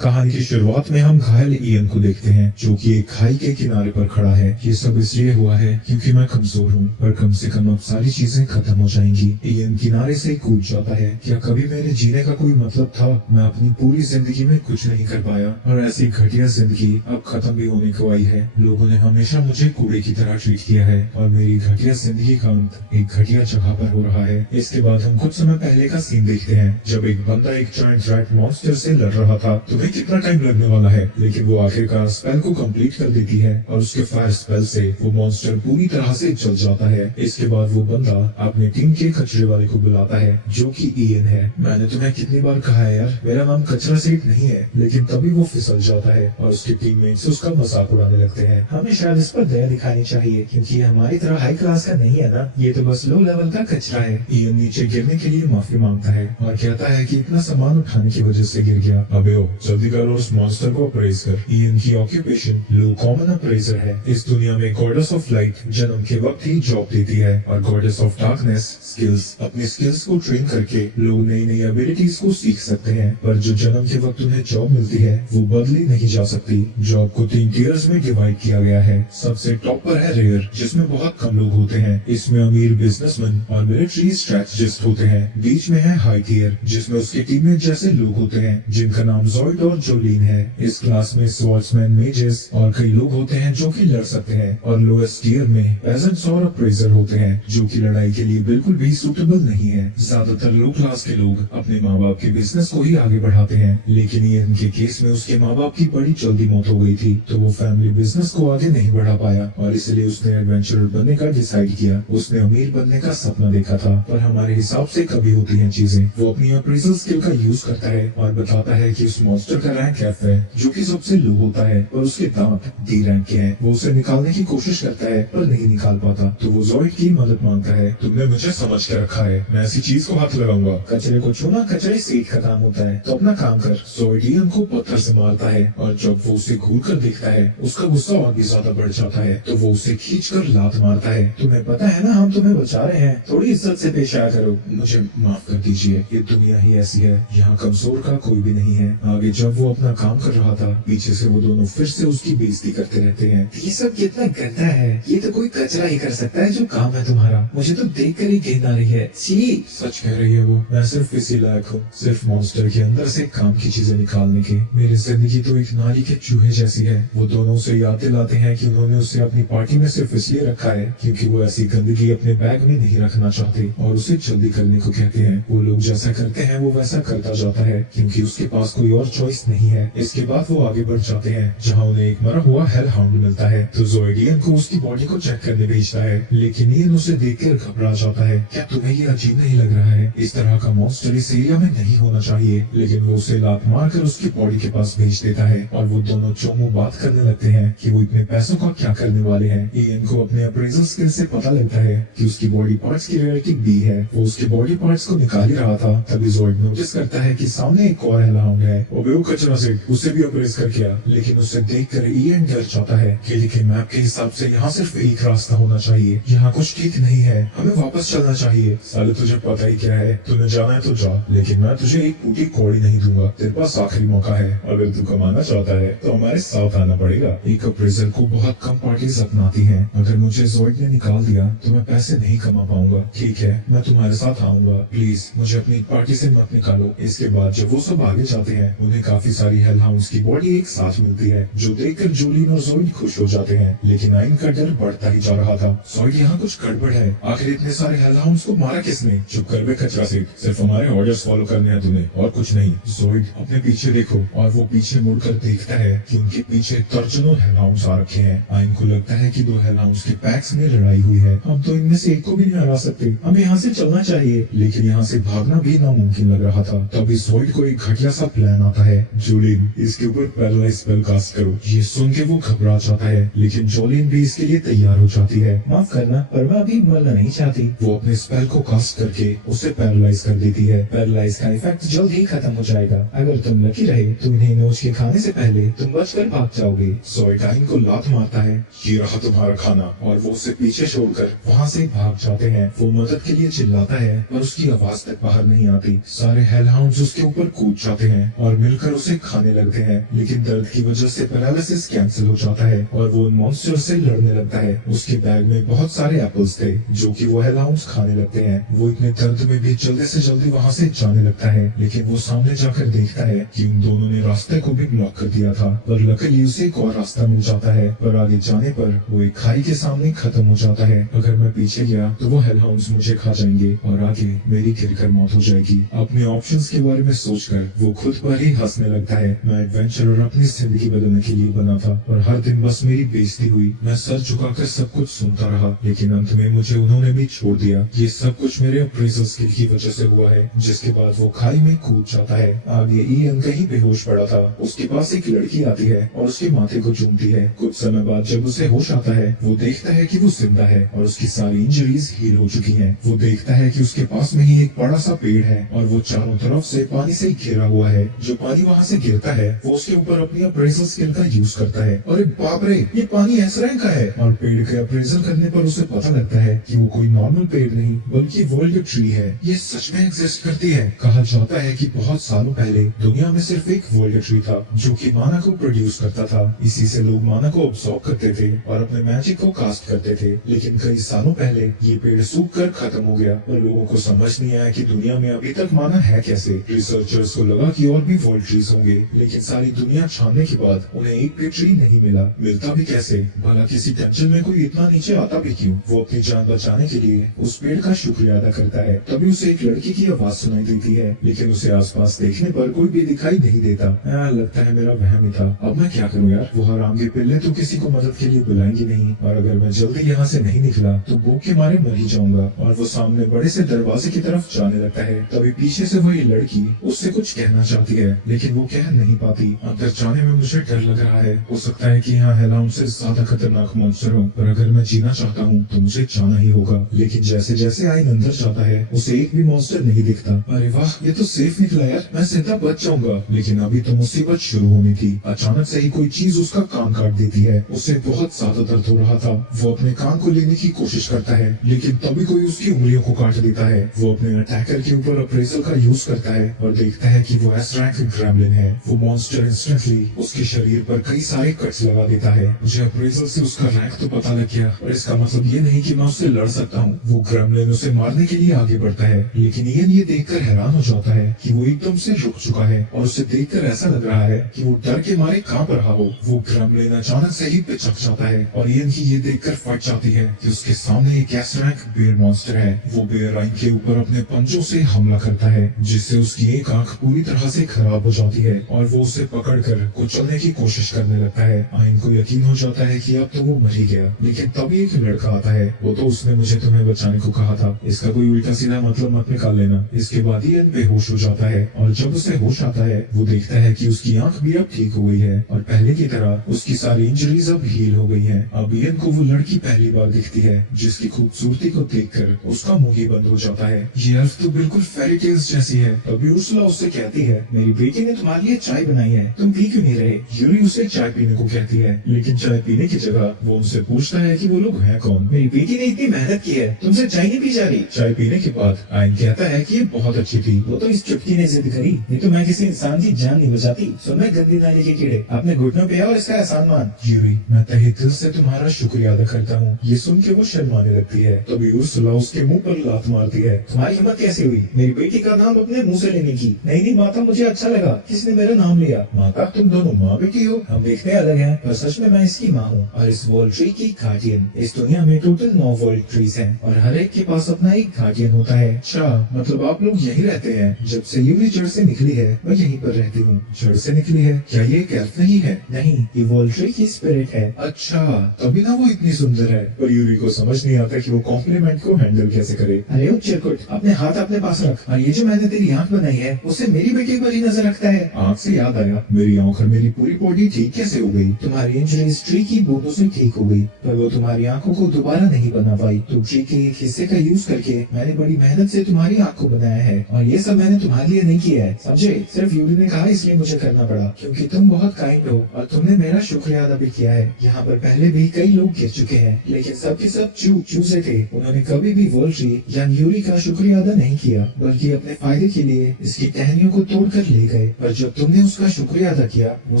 कहानी की शुरुआत में हम घायल इयन को देखते हैं जो कि एक खाई के किनारे पर खड़ा है। ये सब इसलिए हुआ है क्योंकि मैं कमजोर हूँ, पर कम से कम अब सारी चीजें खत्म हो जाएंगी। इयन किनारे से कूद जाता है। क्या कभी मेरे जीने का कोई मतलब था? मैं अपनी पूरी जिंदगी में कुछ नहीं कर पाया और ऐसी घटिया जिंदगी अब खत्म भी होने को आई है। लोगों ने हमेशा मुझे कूड़े की तरह ट्रीट किया है और मेरी घटिया जिंदगी का अंत एक घटिया जगह पर हो रहा है। इसके बाद हम कुछ समय पहले का सीन देखते हैं जब एक बंदा एक जायंट रैट मॉन्स्टर से लड़ रहा था। तुम्हें कितना टाइम लगने वाला है, लेकिन वो आखिरकार स्पेल को कंप्लीट कर देती है और उसके फायर स्पेल से वो मॉन्स्टर पूरी तरह से जल जाता है। इसके बाद वो बंदा अपने टीम के कचरे वाले को बुलाता है जो कि इयन है। मैंने तुम्हें कितनी बार कहा है यार, मेरा नाम कचरा सेठ नहीं है। लेकिन तभी वो फिसल जाता है और उसके टीममेट्स उसका मजाक उड़ाने लगते हैं। हमें शायद इस पर दया दिखानी चाहिए क्योंकि ये हमारी तरह हाई क्लास का नहीं है ना, ये तो बस लो लेवल का कचरा है। इयन नीचे गिरने के लिए माफी मांगता है और कहता है कि इतना सामान उठाने की वजह से गिर गया। अबे ओ जल्दी कर और उस मॉन्स्टर को अप्रेज कर। इयन की ऑक्यूपेशन लो कॉमन अप्रेजर है। इस दुनिया में गॉडेस ऑफ लाइट जन्म के वक्त ही जॉब देती है और गॉडेस ऑफ डार्कनेस स्किल्स। अपनी स्किल्स को ट्रेन करके लोग नई नई एबिलिटीज को सीख सकते हैं, पर जो जन्म के वक्त उन्हें जॉब मिलती है वो बदली नहीं जा सकती। जॉब को 3 टियर्स में डिवाइड किया गया है। सबसे टॉप पर है रेयर, जिसमें बहुत कम लोग होते हैं। इसमें अमीर बिजनेसमैन और मिलिट्री स्ट्रेटेजिस्ट होते हैं। बीच में है हाई टियर, जिसमें उसके टीममेट जैसे लोग होते हैं जिनका नाम जॉइड और जोलीन है। इस क्लास में स्वॉर्ड्समैन, मेजेस और कई लोग होते हैं जो कि लड़ सकते हैं। और लोएस्ट टियर में पेजेंट्स और अप्रेजर होते हैं जो कि लड़ाई के लिए बिल्कुल भी सूटेबल नहीं है। ज्यादातर लो क्लास के लोग अपने माँ बाप के बिजनेस को ही आगे बढ़ाते हैं, लेकिन इयन के केस में उसके माँ बाप की बड़ी जल्दी मौत हो गई थी, तो वो फैमिली बिजनेस को आगे नहीं बढ़ा पाया और इसलिए उसने एडवेंचरर बनने का डिसाइड किया। उसने अमीर बनने का सपना देखा था, पर हमारे हिसाब से कभी होती हैं चीजें। वो अपनी अप्रेजल स्किल का यूज करता है और बताता है कि उस मॉन्स्टर का रैंक एफ है जो कि सबसे लो होता है और उसके दांत डी रैंक के हैं। वो उसे निकालने की कोशिश करता है पर नहीं निकाल पाता, तो वो जॉइड की मदद मांगता है। तुमने मुझे समझ के रखा है, मैं ऐसी चीज को हाथ लगाऊंगा। कचरे को छूना कचरे सेठ का काम होता है, तो अपना काम कर। जॉइड इयन को पत्थर से मारता है और जब वो उसे घूर कर देखता है उसका गुस्सा और भी ज्यादा बढ़ जाता है, तो वो उसे खींच कर लात मारता है। तुम्हें पता है ना हम तुम्हें बचा रहे हैं, थोड़ी इज्जत से पेश आया करो। मुझे माफ कर दीजिए, ये दुनिया ही ऐसी है, यहाँ कमजोर का कोई भी नहीं है। आगे जब वो अपना काम कर रहा था, पीछे से वो दोनों फिर से उसकी बेइज्जती करते रहते हैं। ये सब कितना गंदा है, ये तो कोई कचरा ही कर सकता है जो काम है तुम्हारा। मुझे तो देख कर ही घिन आ रही है। छी। सच कह रही है वो, मैं सिर्फ इसी लायक हूँ, सिर्फ मॉन्स्टर के अंदर से काम की चीजें निकालने की। मेरी जिंदगी तो एक नाली के चूहे जैसी है। वो दोनों उसे याद दिलाते हैं कि उन्होंने उसे अपनी पार्टी में सिर्फ इसलिए रखा है क्योंकि वो ऐसी गंदगी अपने बैग में नहीं रखना चाहते और उसे जल्दी करने को कहते हैं। वो लोग जैसा करते हैं वो वैसा करता जाता है क्योंकि उसके पास कोई और चॉइस नहीं है। इसके बाद वो आगे बढ़ जाते हैं जहाँ उन्हें एक मरा हुआ हेल हाउंड मिलता है, तो ज़ॉइड इयन को उसकी बॉडी को चेक करने भेजता है, लेकिन इयन उसे देखकर घबरा जाता है। क्या तुम्हें ये अजीब नहीं लग रहा है? इस तरह का मॉन्स्टर इस एरिया में नहीं होना चाहिए। लेकिन वो उसे लात मारकर उसकी बॉडी के पास भेज देता है और वो दोनों चोमू बात करने लगते हैं कि वो इतने पैसों का क्या करने वाले हैं। इयन को अपने अप्रेजल स्किल से पता लगता है कि उसकी बॉडी पार्ट्स की रेयरिटी बी है। वो उसके बॉडी पार्ट्स को निकाल ही रहा था, तभी ज़ॉइड नोटिस करता है कि सामने एक और हेल हाउंड है। वो कचरा से उसे भी अप्रेज कर किया, लेकिन उसे देखकर इयन डर जाता है कि लेकिन मैप के हिसाब से यहाँ सिर्फ एक रास्ता होना चाहिए, यहाँ कुछ ठीक नहीं है, हमें वापस चलना चाहिए। साले तुझे पता ही क्या है, तूने जाना है तो जा, लेकिन मैं तुझे एक टूटी कौड़ी नहीं दूंगा। तेरे पास आखिरी मौका है, अगर तू कमाना चाहता है तो हमारे साथ आना पड़ेगा। एक अप्रेजर को बहुत कम पार्टीज अपनाती हैं। अगर मुझे ज़ॉइड ने निकाल दिया तो मैं पैसे नहीं कमा पाऊंगा। ठीक है, मैं तुम्हारे साथ आऊंगा, प्लीज मुझे अपनी पार्टी से मत निकालो। इसके बाद जब वो सब आगे जाते हैं उन्हें काफी सारी हेल हाउंड्स की बॉडी एक साथ मिलती है, जो देखकर जोलीन और ज़ॉइड खुश हो जाते हैं। लेकिन आइन का डर बढ़ता ही जा रहा था। ज़ॉइड, यहाँ कुछ गड़बड़ है, आखिर इतने सारे हेल हाउंड्स को मारा किसने? चुप कर बे कचरा सेठ, सिर्फ हमारे ऑर्डर्स फॉलो करने हैं तुम्हें और कुछ नहीं। ज़ॉइड अपने पीछे देखो, और वो पीछे मुड़कर देखता है कि उनके पीछे दर्जनों हेल हाउंड्स आ रखे हैं। आइन को लगता है कि 2 हेल हाउंड्स के पैक्स में लड़ाई हुई है। हम तो इनमें से एक को भी नहीं हरा सकते, हमें यहाँ से चलना चाहिए। लेकिन यहाँ से भागना भी नामुमकिन लग रहा था। तभी ज़ॉइड को एक घटिया सा प्लान आता है। जोलीन, इसके ऊपर पैरालाइज स्पेल कास्ट करो। ये सुन के वो घबरा जाता है, लेकिन जोलीन भी इसके लिए तैयार हो जाती है। माफ करना, पर मैं अभी मरना नहीं चाहती। वो अपने स्पेल को कास्ट करके उसे पैरालाइज कर देती है। पैरालाइज का इफेक्ट जल्द ही खत्म हो जाएगा। अगर तुम लकी रहे तो इन्हें नोच के खाने से पहले तुम बचकर भाग जाओगे। ज़ॉइड आइन को लात मारता है, ये रहा तुम्हारा खाना, और वो उसे पीछे छोड़कर वहाँ से भाग जाते हैं। वो मदद के लिए चिल्लाता है पर उसकी आवाज तक बाहर नहीं आती। सारे हेल हाउंड्स उसके ऊपर कूद जाते हैं और मिलकर आकर उसे खाने लगते हैं, लेकिन दर्द की वजह से पैरालिसिस कैंसिल हो जाता है और वो उन मॉन्स्टर से लड़ने लगता है। उसके बैग में बहुत सारे एप्पल्स थे जो कि वो हेलहाउंड्स खाने लगते हैं। वो इतने दर्द में भी जल्दी से जल्दी वहाँ से जाने लगता है, लेकिन वो सामने जाकर देखता है कि उन दोनों ने रास्ते को भी ब्लॉक कर दिया था। पर लकीली उसे एक और रास्ता मिल जाता है, पर आगे जाने पर वो एक खाई के सामने खत्म हो जाता है। अगर मैं पीछे गया तो वो हेलहाउंड्स मुझे खा जाएंगे और आगे मेरी गिरकर मौत हो जाएगी। अपने ऑप्शंस के बारे में सोचकर वो खुद पर ही हंसने लगता है। मैं एडवेंचरर अपनी जिंदगी बदलने के लिए बना था और हर दिन बस मेरी बेइज्जती हुई। मैं सर झुकाकर सब कुछ सुनता रहा, लेकिन अंत में मुझे उन्होंने भी छोड़ दिया। ये सब कुछ मेरे अप्रेजल स्किल की वजह से हुआ है। जिसके बाद वो खाई में कूद जाता है। आगे इयन कहीं बेहोश पड़ा था। उसके पास एक लड़की आती है और उसके माथे को चूमती है। कुछ समय बाद जब उसे होश आता है, वो देखता है कि वो जिंदा है और उसकी सारी इंजरीज हील हो चुकी हैं। वो देखता है कि उसके पास में ही एक बड़ा सा पेड़ है और वो चारों तरफ से पानी से घिरा हुआ है। जो पानी वहाँ से गिरता है वो उसके ऊपर अपनी अप्रेजल स्किल का यूज करता है। अरे बाप रे, ये पानी एस रैंक का है। और पेड़ के अप्रेजल करने पर उसे पता लगता है कि वो कोई नॉर्मल पेड़ नहीं बल्कि वर्ल्ड ट्री है। ये सच में एग्जिस्ट करती है। कहा जाता है कि बहुत सालों पहले दुनिया में सिर्फ एक वर्ल्ड ट्री था जो कि माना को प्रोड्यूस करता था। इसी से लोग माना को ऑब्जॉर्व करते थे और अपने मैजिक को कास्ट करते थे। लेकिन कई सालों पहले ये पेड़ सूख कर खत्म हो गया और लोगों को समझ नहीं आया कि दुनिया में अभी तक माना है कैसे। रिसर्चर्स को लगा कि और भी वर्ल्ड ट्रीज होंगे, लेकिन सारी दुनिया छानने के बाद उन्हें एक भी ट्री नहीं मिला। मिलता भी कैसे? भला किसी टेंशन में कोई इतना नीचे आता भी क्यों? वो अपनी जान बचाने के लिए उस पेड़ का शुक्रिया अदा करता है। तभी उसे एक लड़की की आवाज सुनाई देती है, लेकिन उसे आसपास देखने पर कोई भी दिखाई नहीं देता। लगता है मेरा वहम ही था। अब मैं क्या करूँ यार? वो हराम के पिल्ले तो किसी को मदद के लिए बुलाएंगे नहीं, और अगर मैं जल्दी यहाँ से नहीं निकला तो भूख के मारे मर ही जाऊंगा। और वो सामने बड़े से दरवाजे की तरफ जाने लगता है। तभी पीछे से वही लड़की उससे कुछ कहना चाहती है, लेकिन वो कह नहीं पाती। अंदर जाने में मुझे डर लग रहा है। हो सकता है कि यहाँ हेलहाउंड से ज्यादा खतरनाक मॉन्स्टर हो, पर अगर मैं जीना चाहता हूँ तो मुझे जाना ही होगा। लेकिन जैसे जैसे आइन अंदर जाता है उसे एक भी मॉन्स्टर नहीं दिखता। अरे वाह, ये तो सेफ निकला यार, मैं सीधा बच जाऊंगा। लेकिन अभी तो मुसीबत शुरू होनी थी। अचानक से ही कोई चीज उसका कान काट देती है। उसे बहुत ज्यादा दर्द हो रहा था। वो अपने कान को लेने की कोशिश करता है, लेकिन तभी कोई उसकी उंगलियों को काट देता है। वो अपने अटैकर के ऊपर अप्रेजल का यूज करता है और देखता है कि वो एस रैंक ग्रैमलिन है। वो मॉन्स्टर इंस्टेंटली उसके शरीर पर कई सारे कट्स लगा देता है। मुझे अप्रेजल से उसका रैंक तो पता लग गया, और इसका मतलब ये नहीं कि मैं उससे लड़ सकता हूँ। वो ग्रैमलिन उसे मारने के लिए आगे बढ़ता है, लेकिन इयन ये देखकर हैरान हो जाता है कि वो एकदम से रुक चुका है और उसे देखकर ऐसा लग रहा है कि वो डर के मारे कांप रहा हो। वो ग्रैमलिन अचानक से ही पिचक जाता है और इयन की ये देखकर फट जाती है कि उसके सामने एक एस रैंक बेयर मॉन्स्टर है। वो बेयर आइन के ऊपर अपने पंजों से हमला करता है, जिससे उसकी एक आंख पूरी तरह से खराब हो जाती है और वो उसे पकड़कर कुचलने की कोशिश करने लगता है। आइन को यकीन हो जाता है कि अब तो वो मर ही गया, लेकिन तभी एक लड़का आता है। वो तो उसने मुझे तुम्हें बचाने को कहा था। इसका कोई उल्टा सीधा मतलब मत निकाल लेना। इसके बाद ही बेहोश हो जाता है और जब उसे होश आता है वो देखता है कि उसकी आंख भी अब ठीक हो गई है और पहले की तरह उसकी सारी इंजरीज अब हील हो गई हैं। अब इयन को वो लड़की पहली बार दिखती है, जिसकी खूबसूरती को देखकर उसका मुंह ही बंद हो जाता है। ये एल्फ तो बिल्कुल फेरी टेल्स जैसी है। तभी उर्सुला उससे कहती है, मेरी बेटी ने तुम्हारे लिए चाय बनाई है, तुम पी क्यों नहीं रहे? यूरी उसे चाय पीने को कहती है, लेकिन चाय पीने की जगह वो उनसे पूछता है कि वो लोग हैं कौन। मेरी बेटी ने इतनी मेहनत की है, तुमसे चाय नहीं पी जा रही? चाय पीने के बाद आइन कहता है कि ये बहुत अच्छी थी। वो तो इस चुटकी ने जिद करी, नहीं तो मैं किसी इंसान की जान नहीं बचाती। सुन मैं गंदी नाली के कीड़े, अपने घुटनों पे और इसका एहसान मान। यूरी, मैं तहे दिल से तुम्हारा शुक्रिया अदा करता हूँ। ये सुन के वो शर्माने लगती है। तभी उर्सुला उसके मुंह पर लात मारती है। तुम्हारी हिम्मत कैसे हुई मेरी बेटी का नाम अपने मुंह से लेने की? नहीं माता, मुझे अच्छा लगा किसने मेरा नाम लिया। माता, तुम दोनों माँ बेटी हो? हम देखते अलग हैं, पर सच में मैं इसकी माँ हूँ और इस वर्ल्ड ट्री की गार्डियन। इस दुनिया में टोटल 9 वर्ल्ड ट्रीज हैं और हर एक के पास अपना एक गार्डियन होता है। अच्छा, मतलब आप लोग यही रहते हैं? जब से यूरी जड़ से निकली है मैं यहीं पर रहती हूँ। जड़ से निकली है? क्या ये एक एल्फ नहीं है? नहीं, ये वर्ल्ड ट्री की स्पिरिट है। अच्छा, तभी ना वो इतनी सुंदर है। पर यूरी को समझ नहीं आता कि वो कॉम्प्लीमेंट को हैंडल कैसे करे। अरे ओ चिरकुट, अपने हाथ अपने पास रख, और ये जो मैंने तेरी आंख बनाई है उसे मेरी बेटी पर ही नजर रखता है। आंख से याद आया, मेरी आंख और मेरी पूरी बॉडी ठीक कैसे हो गई? तुम्हारी इंजरीज ट्री की बूंदों से ठीक हो गई, पर वो तुम्हारी आंखों को दोबारा नहीं बना पाई। तो ट्री के एक हिस्से का यूज करके मैंने बड़ी मेहनत से तुम्हारी आंख को बनाया है, और ये सब मैंने तुम्हारे लिए नहीं किया है, समझे? सिर्फ यूरी ने कहा इसलिए मुझे करना पड़ा, क्योंकि तुम बहुत काइंड हो और तुमने मेरा शुक्रिया अदा भी किया है। यहाँ पर पहले भी कई लोग गिर चुके हैं, लेकिन सबके सब चूजे थे। उन्होंने कभी भी वर्ल्ड ट्री या यूरी का शुक्रिया अदा नहीं किया, बल्कि अपने फायदे के लिए इसकी टहनियों को तोड़कर ले गए। पर जब तुमने उसका शुक्रिया अदा किया वो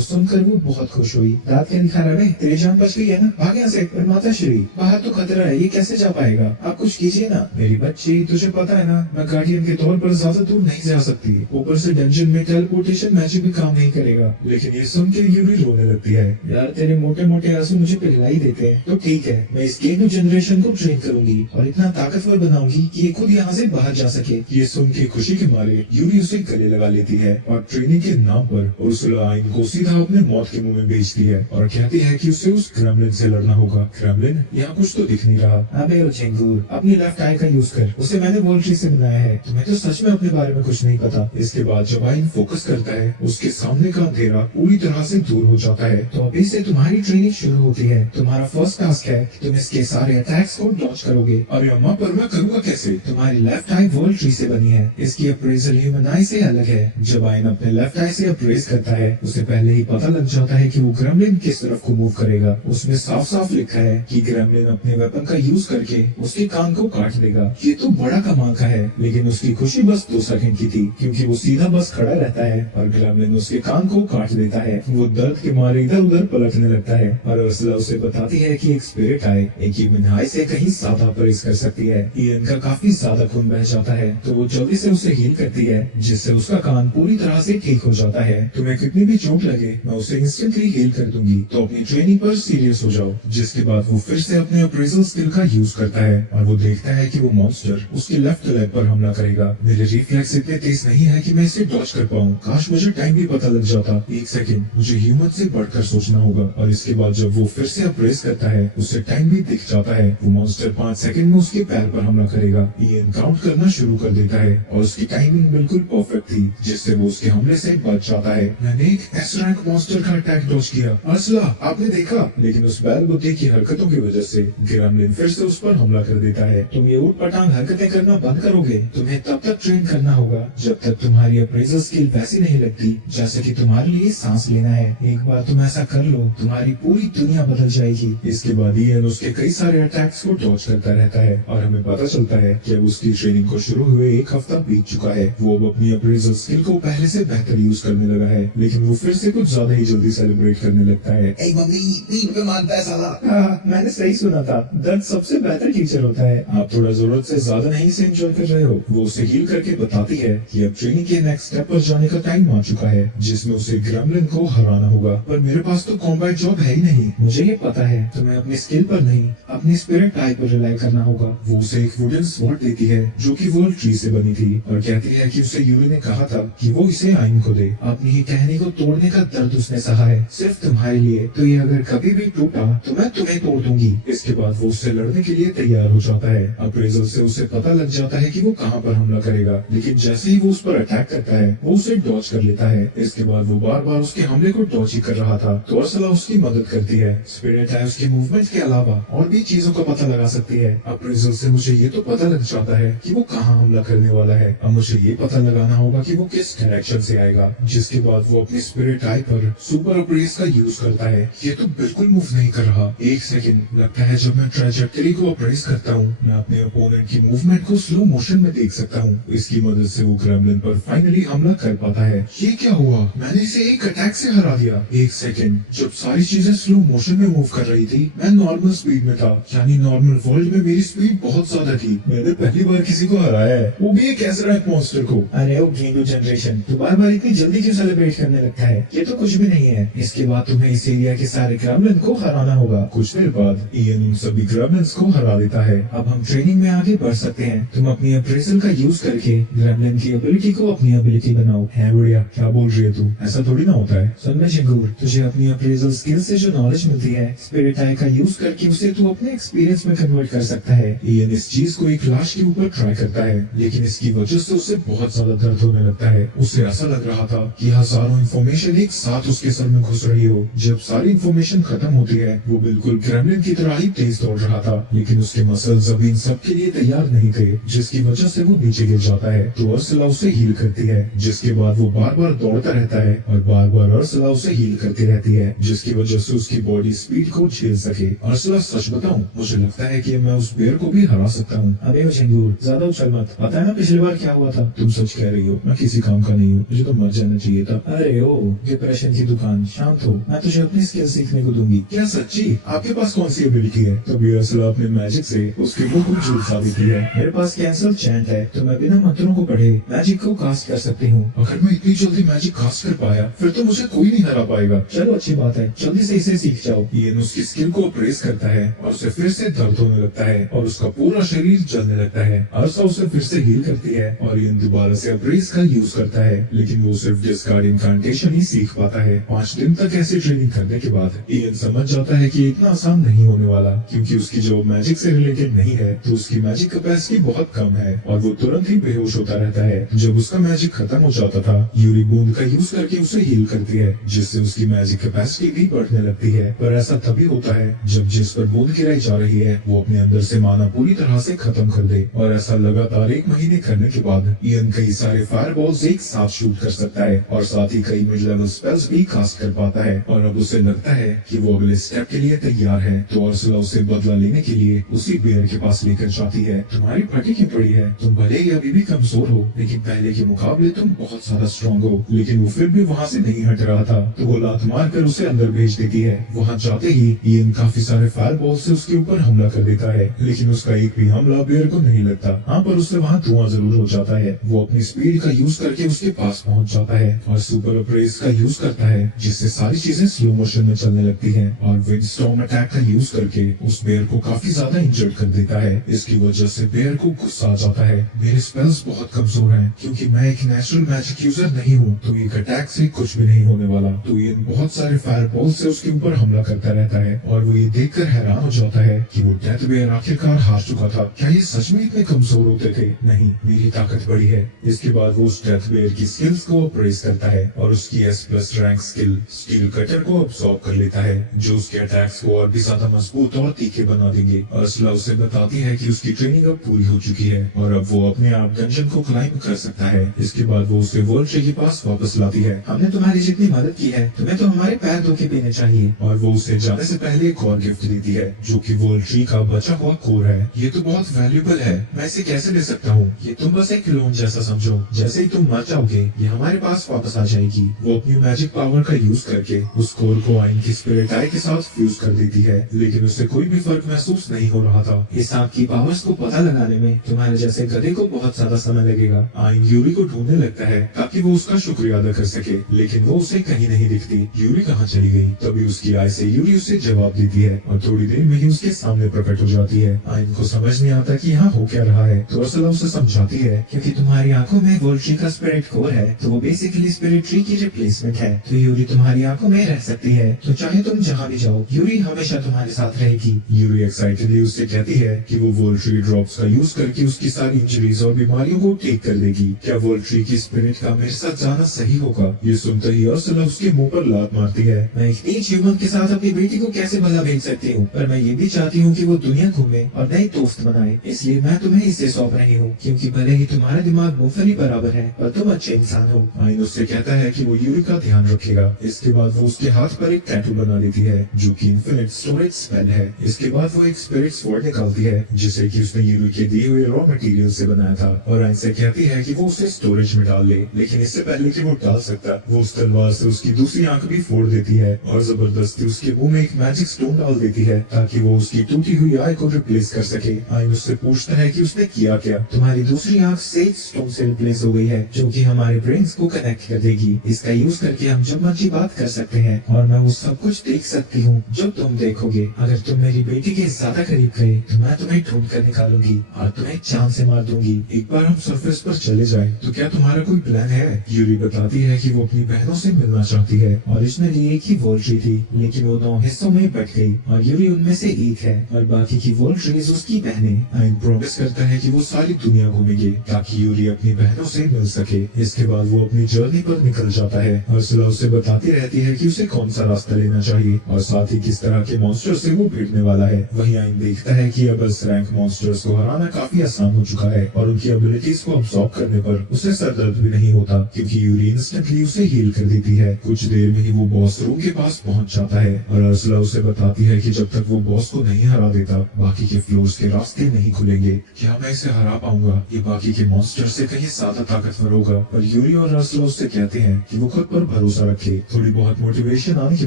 सुनकर वो बहुत खुश हुई। दांत क्या दिखा रहा है? तेरी जान बच गई है ना? भाग यहाँ से। पर माता श्री बाहर तो खतरा है, ये कैसे जा पाएगा? आप कुछ कीजिए ना। मेरी बच्ची तुझे पता है ना मैं गार्डियन के तौर पर ज्यादा दूर नहीं जा सकती, ऊपर से डंजन में टेलीपोर्टेशन मैजिक भी काम नहीं करेगा। लेकिन ये सुन के यूरी रोने लगती है। यार तेरे मोटे मोटे आंसू मुझे पिघला ही देते हैं। तो ठीक है, मैं इस गेनो जनरेशन को ट्रेन करूंगी और इतना ताकतवर बनाऊंगी कि ये खुद यहाँ से बाहर जा सके। ये सुन के खुशी के मारे यूरी उसे गले लगा लेती है और ट्रेनिंग के नाम पर उर्सुला आइन को सीधा अपने मौत के मुंह में भेजती है और कहती है कि उसे उस ग्रेमलिन से लड़ना होगा। ग्रेमलिन यहाँ कुछ तो दिख नहीं रहा। अबे ओ झिंगूर, अपनी लेफ्ट आई का यूज कर, उसे मैंने वॉल ट्री से बनाया है। तुम्हें तो सच में अपने बारे में कुछ नहीं पता। इसके बाद जब आइन फोकस करता है उसके सामने का अंधेरा पूरी तरह से दूर हो जाता है। तो अभी से तुम्हारी ट्रेनिंग शुरू होती है। तुम्हारा फर्स्ट टास्क है कि तुम इसके सारे अटैक्स को डॉज करोगे। अरे अम्मा, पर मैं करूँगा कैसे? तुम्हारी लेफ्ट आई वर्ल्ड ट्री से बनी है, इसकी अप्रेजल ह्यूमन आई से अलग है। जब आइन अपने लेफ्ट आई से अप्रेज करता है उसे पहले ही पता लग जाता है कि वो ग्रेमलिन किस तरफ को मूव करेगा। उसमें साफ साफ लिखा है कि ग्रेमलिन अपने वेपन का यूज करके उसके कान को काट देगा। ये तो बड़ा कमाल का है, लेकिन उसकी खुशी बस 2 सेकंड की थी, क्योंकि वो सीधा बस खड़ा रहता है और ग्रेमलिन उसके कान को काट देता है। वो दर्द के मारे इधर उधर पलटने लगता है और उर्सुला उसे बताती है कि एक स्पिरिट आई एक ह्यूमन आई से कहीं ज्यादा परहेज कर सकती है। इयन का काफी ज्यादा खून बह जाता है तो वो जल्दी से उसे हील करती है, जिससे उसका कान पूरी तरह से ठीक हो जाता है। तुम्हें कितनी भी चोट लगे मैं उसे इंस्टेंटली हील कर दूंगी, तो अपनी ट्रेनिंग पर सीरियस हो जाओ। जिसके बाद वो फिर से अपने अप्रेजल स्किल का यूज करता है और वो देखता है कि वो मॉन्स्टर उसके लेफ्ट लेग पर हमला करेगा। मेरे रिफ्लेक्स इतने तेज नहीं है कि मैं इसे डॉज कर पाऊँ। काश मुझे टाइम भी पता लग जाता। 1 सेकंड, मुझे ह्यूमन से बढ़कर सोचना होगा। और इसके बाद जब वो फिर से अप्रेस करता है उसे टाइम भी दिख जाता है। वो मॉन्स्टर 5 सेकंड में उसके पैर पर हमला करेगा। इयन काउंट करना शुरू कर देता है और उसकी टाइमिंग बिल्कुल परफेक्ट थी, जिससे वो उसके हमले से बच जाता है। मैंने एक एस रैंक मॉन्स्टर का अटैक डॉज किया। उर्सुला, आपने देखा? लेकिन उस बैल बुद्धि की हरकतों की वजह से ग्रेमलिन फिर से उस पर हमला कर देता है। तुम ये ऊट पटांग हरकतें करना बंद करोगे? तुम्हें तब तक ट्रेन करना होगा जब तक तुम्हारी अप्रेजल स्किल वैसी नहीं लगती जैसे कि तुम्हारे लिए सांस लेना है। एक बार तुम ऐसा कर लो तुम्हारी पूरी दुनिया बदल जाएगी। इसके बाद इयन उसके कई सारे अटैक्स को डॉज करता रहता है और हमें पता चलता है कि अब उसकी ट्रेनिंग को शुरू हुए 1 हफ्ता बीत चुका है। वो अब अपनी अप्रेजल स्किल को पहले से बेहतर यूज करने लगा है, लेकिन वो फिर से कुछ ज्यादा ही जल्दी सेलिब्रेट करने लगता है। ए मम्मी, 3 रुपए मांगता है साला। हाँ, मैंने सही सुना था। दर्द सबसे बेहतर टीचर होता है। आप थोड़ा जरूरत से ज्यादा नहीं से एंजॉय कर रहे हो। वो उसे हील करके बताती है कि अब ट्रेनिंग के नेक्स्ट स्टेप पर जाने का टाइम आ चुका है, जिसमें उसे ग्रेमलिन को हराना होगा। पर मेरे पास तो कॉम्बैट जॉब है ही नहीं। मुझे ये पता है, तुम्हें अपनी स्किल पर नहीं अपनी स्पिरिट टाइप पर रिलाई करना होगा। वो उसे एक वुडन स्वॉर्ड देती है जो कि वर्ल्ड ट्री से बनी थी और कहती है कि उसे यूरी ने कहा था कि वो इसे आइन को दे। अपनी ही कहने को तोड़ने का दर्द उसने सहा है सिर्फ तुम्हारे लिए, तो ये अगर कभी भी टूटा तो मैं तुम्हें तोड़ दूंगी। इसके बाद वो उससे लड़ने के लिए तैयार हो जाता है। अप्रेजल से उसे पता लग जाता है कि वो कहां पर हमला करेगा, लेकिन जैसे ही वो उस पर अटैक करता है वो उसे डॉज कर लेता है। इसके बाद वो बार बार उसके हमले को डॉज ही कर रहा था, तो उर्सुला उसकी मदद करती है। स्पिरिट है उसके मूवमेंट के अलावा और भी चीजों का पता लगा सकती है। अप्रेजल से मुझे ये तो पता लग जाता है कि वो कहां हमला करने वाला है। अब मुझे ये पता लगाना होगा कि वो किस डायरेक्शन से आएगा। जिसके बाद वो अपनी स्पिरिट आई पर सुपर अप्रेज का यूज करता है। ये तो बिल्कुल मूव नहीं कर रहा। 1 सेकंड, लगता है जब मैं ट्रैजेक्टरी को अप्रेज करता हूँ मैं अपने अपोनेंट की मूवमेंट को स्लो मोशन में देख सकता हूँ। इसकी मदद से वो ग्रेमलिन पर फाइनली हमला कर पाता है। ये क्या हुआ? मैंने इसे एक अटैक से हरा दिया। 1 सेकंड, जब सारी चीजें स्लो मोशन में मूव कर रही थी मैं नॉर्मल स्पीड में था, यानी नॉर्मल वर्ल्ड में मेरी स्पीड बहुत ज्यादा थी। मैंने पहली बार किसी को हराया है, वो भी एक एस रैंक मॉन्स्टर को। अरे ओ गेंडू जनरेशन, तू बार बार इतनी जल्दी क्यों सेलिब्रेट करने लगता है? ये तो कुछ भी नहीं है। इसके बाद तुम्हें इस एरिया के सारे ग्रेमलिन को हराना होगा। कुछ देर बाद इयन उन सभी ग्रेमलिन्स को हरा देता है। अब हम ट्रेनिंग में आगे बढ़ सकते हैं। तुम अपनी अप्रेजल का यूज करके ग्रेमलिन की एबिलिटी को अपनी एबिलिटी बनाओ। है बढ़िया, क्या बोल रही है तू? ऐसा थोड़ी ना होता है। सुन में झिंगूर, तुझे अपनी अप्रेजल स्किल से जो नॉलेज मिलती है स्पिरिट आई का यूज करके उसे तू अपने एक्सपीरियंस में कन्वर्ट कर सकता है। इयन इस चीज को एक लाश के ऊपर ट्राई करता है, लेकिन इसकी वजह से उसे बहुत ज्यादा दर्द होने लगता है। उसे ऐसा लग रहा था कि हजारों इंफॉर्मेशन एक साथ उसके सर में घुस रही हो। जब सारी इंफॉर्मेशन खत्म होती है वो बिल्कुल ग्रेमलिन की तरह ही तेज दौड़ रहा था, लेकिन उसके मसल्स अभी इन सब के लिए तैयार नहीं थे, जिसकी वजह से वो नीचे गिर जाता है। तो उर्सुला उसे हील करती है, जिसके बाद वो बार बार दौड़ता रहता है और बार बार उर्सुला उसे हील करती रहती है, जिसकी वजह से उसकी बॉडी स्पीड को झेल सके। उर्सुला, सच बताऊं, मुझे लगता है कि मैं उस बेर को भी हरा सकता हूँ। अबे झिंगूर, ज्यादा उछल मत। पता है ना पिछली बार क्या हुआ था? तुम सच कह रही हो, मैं किसी काम का नहीं हूँ। मुझे तो मर जाना चाहिए था। अरे ओ डिप्रेशन की दुकान, शांत हो, मैं तुझे अपनी स्किल सीखने को दूंगी। क्या सच्ची? आपके पास कौन सी एबिलिटी है? तभी अर्सला अपने मैजिक से उसके मुंह को झूठ सा देती है। मेरे पास कैंसल चैंट है, तो मैं बिना मंत्रों को पढ़े मैजिक को कास्ट कर सकती हूँ। अगर मैं इतनी जल्दी मैजिक कास्ट कर पाया फिर तो मुझे कोई नहीं हरा पाएगा। चलो अच्छी बात है, जल्दी से इसे सीख जाओ। इयन उसकी स्किल को अप्रेस करता है और उसे फिर से दर्द होने लगता है और उसका पूरा शरीर जलने लगता है। अर्सा उसे फिर से हील करती है और इयन दोबारा से अप्रेस का यूज करता है, लेकिन वो सिर्फ डिस्कार्ड इनकांटेशन ही सीख पाता है। 5 दिन तक ऐसे ट्रेनिंग करने के बाद इयन समझ जाता है कि इतना आसान नहीं होने वाला, क्योंकि उसकी जो मैजिक से रिलेटेड नहीं है तो उसकी मैजिक कैपेसिटी बहुत कम है और वो तुरंत ही बेहोश होता रहता है। जब उसका मैजिक खत्म हो जाता था, यूरी बूंद का यूज करके उसे हील करती है, जिससे उसकी मैजिक कैपेसिटी भी बढ़ने लगती है। पर ऐसा तभी होता है जब जिस पर बूंद गिराई जा रही है वो अपने अंदर से माना पूरी तरह से खत्म कर दे। और ऐसा लगातार 1 महीने करने के बाद इयन कई सारे फायरबॉल्स एक साथ शूट कर सकता है और साथ ही कई मिड लेवल स्पेल्स भी कास्ट कर पाता है। और अब उसे लगता है कि वो अगले स्टेप के लिए तैयार है, तो अर्सला उसे बदला लेने के लिए उसी बेयर के पास लेकर जाती है। तुम्हारी फटी क्यों पड़ी है? तुम भले ही अभी भी कमजोर हो, लेकिन पहले के मुकाबले तुम बहुत ज्यादा स्ट्रॉन्ग हो। लेकिन वो फिर भी वहाँ से नहीं हट रहा था, तो वो लात मार कर उसे अंदर भेज देती है। वहाँ जाते ही इयन काफी सारे फायरबॉल से उसके ऊपर हमला कर देता है, लेकिन उसका एक भी हमला बेयर को नहीं लगता। हाँ, पर उससे वहाँ धुआं जरूर हो जाता है। वो अपनी स्पीड का यूज करके उसके पास पहुँच जाता है और सुपर अप्रेस का यूज करता है, जिससे सारी चीजें स्लो मोशन में चलने लगती है और विंड स्टॉर्म अटैक का यूज करके उस बेयर को काफी ज्यादा इंजर्ड कर देता है। इसकी वजह से बेयर को गुस्सा आ जाता है। मेरे स्पेल्स बहुत कमजोर हैं, क्योंकि मैं एक नेचुरल मैजिक यूजर नहीं हूँ, तो एक अटैक से कुछ भी नहीं होने वाला। तो ये बहुत सारे फायरबॉल से उसके ऊपर हमला करता रहता है और वो ये देखकर हैरान हो जाता है कि वो डेथ बेयर आखिरकार हार चुका था। क्या ये सच में इतने कमजोर होते थे? नहीं, मेरी ताकत बड़ी है। इसके बाद वो उस डेथ बेयर की स्किल्स को अप्रेस करता है और उसकी S+ rank skill steel cutter को अब्सॉर्ब कर लेता है, जो उसके अटैक्स को और भी ज्यादा मजबूत और तीखे बना देंगे। अर्सला उसे बताती है कि उसकी ट्रेनिंग अब पूरी हो चुकी है और अब वो अपने आप डंजन को क्लाइंब कर सकता है। इसके बाद वो उसे वर्ल्ड ट्री के पास वापस लाती है। हमने तुम्हारी जितनी मदद की है, तुम्हें तो हमारे पैर धो के पीने चाहिए। और वो उसे जाने से पहले एक और गिफ्ट देती है, जो कि वर्ल्ड ट्री का बचा हुआ कोर है। ये तो बहुत वैल्यूएबल है, मैं इसे कैसे ले सकता हूँ? ये तुम बस एक लोन जैसा समझो, जैसे ही तुम मर जाओगे ये हमारे पास वापस आ जाएगी। वो अपनी मैजिक पावर का यूज करके उस कोर को आइन की स्पिरिट आई के साथ फ्यूज कर देती है, लेकिन उससे कोई भी फर्क महसूस नहीं हो रहा था। इस सांप की पावर्स को पता लगाने में तुम्हारे जैसे गधे को बहुत ज्यादा समय लगेगा। आइन यूरी को ढूंढने लगता है ताकि वो उसका शुक्रिया अदा कर सके, लेकिन वो उसे कहीं नहीं दिखती। यूरी कहाँ चली गई? तभी उसकी आई से यूरी उसे जवाब देती है और थोड़ी देर में ही उसके सामने प्रकट हो जाती है। आइन को समझ नहीं आता कि यहाँ हो क्या रहा है, तो अर्सला उसे समझाती है क्योंकि तुम्हारी आंखों में वर्ल्ड ट्री का स्पिरिट कोर है, तो वो बेसिकली स्पिरिट ट्री की रिप्लेसमेंट है। तो यूरी तुम्हारी आंखों में रह सकती है, तो चाहे तुम जहाँ भी जाओ यूरी हमेशा तुम्हारे साथ रहेगी। यूरी एक्साइटेडली उससे कहती है कि वो वर्ल्ड ट्री ड्रॉप्स का यूज करके उसकी सारी इंजरीज और बीमारियों को ठीक कर देगी। क्या वर्ल्ड ट्री की स्पिरिट का मेरे साथ जाना सही होगा? ये सुनते ही अर्सला उसके मुंह पर लात मारती है। मैं एक नीच ह्यूमन के साथ अपनी बेटी को कैसे भला भेज सकती हूँ, पर मैं ये भी चाहती हूँ कि वो दुनिया घूमे और नए दोस्त बनाए, इसलिए मैं तुम्हें इसे सौंप रही हूँ, क्योंकि भले ही तुम्हारा दिमाग मूंगफली बराबर है पर तुम अच्छे इंसान हो। आइन उससे कहता है कि वो यूरी का ध्यान रखेगा। इसके बाद वो उसके हाथ पर एक टैटू बना देती है, जो कि इन्फिनिट स्टोरेज स्पेल है। इसके बाद वो एक स्पिरिट स्वॉर्ड निकालती है, जिसे कि उसने यूरी के दिए हुए रॉ मटेरियल से बनाया था, और आइन से कहती है कि वो उसे स्टोरेज में डाल ले, लेकिन इससे पहले कि वो डाल सकता, वो उस तलवार से उसकी दूसरी आंख भी फोड़ देती है और जबरदस्ती उसके मुंह में एक मैजिक स्टोन डाल देती है ताकि वो उसकी टूटी हुई आई को रिप्लेस कर सके। आइन उससे पूछता है कि उसने किया क्या? तुम्हारी दूसरी आंख सेज स्टोन से रिप्लेस हो गई है, जो कि हमारे ब्रेन्स को कनेक्ट कर देगी। इसका यूज करके हम जब मर्जी बात कर सकते हैं और मैं वो सब कुछ देख सकती हूँ जो तुम देखोगे। अगर तुम मेरी बेटी के ज्यादा करीब गए तो मैं तुम्हें ढूंढ कर निकालूंगी और तुम्हें जान से मार दूंगी। एक बार हम सरफेस पर चले जाए तो क्या तुम्हारा कोई प्लान है? यूरी बताती है कि वो अपनी बहनों से मिलना चाहती है। ओरिजिनली एक ही वर्ल्ड ट्री थी, लेकिन वो 9 हिस्सों में बट गई और यूरी उनमें से एक है और बाकी की वर्ल्ड ट्रीज उसकी बहनें। आइन प्रॉमिस करता है कि वो सारी दुनिया घूमेंगे ताकि यूरी अपनी बहनों से मिल सके। इसके बाद वो अपनी जर्नी पर निकल जाता है। अर्सला उसे बताती रहती है कि उसे कौन सा रास्ता लेना चाहिए और साथ ही किस तरह के मॉन्स्टर से वो भिड़ने वाला है। वहीं आइन देखता है कि अब एस रैंक मॉन्स्टर्स को हराना काफी आसान हो चुका है और उनकी एबिलिटीज को अब्सॉर्ब करने पर उसे सर दर्द भी नहीं होता, क्योंकि यूरी इंस्टेंटली उसे हील कर देती है। कुछ देर में ही वो बॉस रूम के पास पहुंच जाता है और अर्सला उसे बताती है कि जब तक वो बॉस को नहीं हरा देता बाकी के फ्लोर्स के रास्ते नहीं खुलेंगे। क्या मैं इसे हरा पाऊंगा? ये बाकी के मॉन्स्टर से कहीं ज्यादा ताकतवर होगा। पर यूरी यूरी और रसला उससे कहते हैं कि वो खुद पर भरोसा रखे। थोड़ी बहुत मोटिवेशन आने के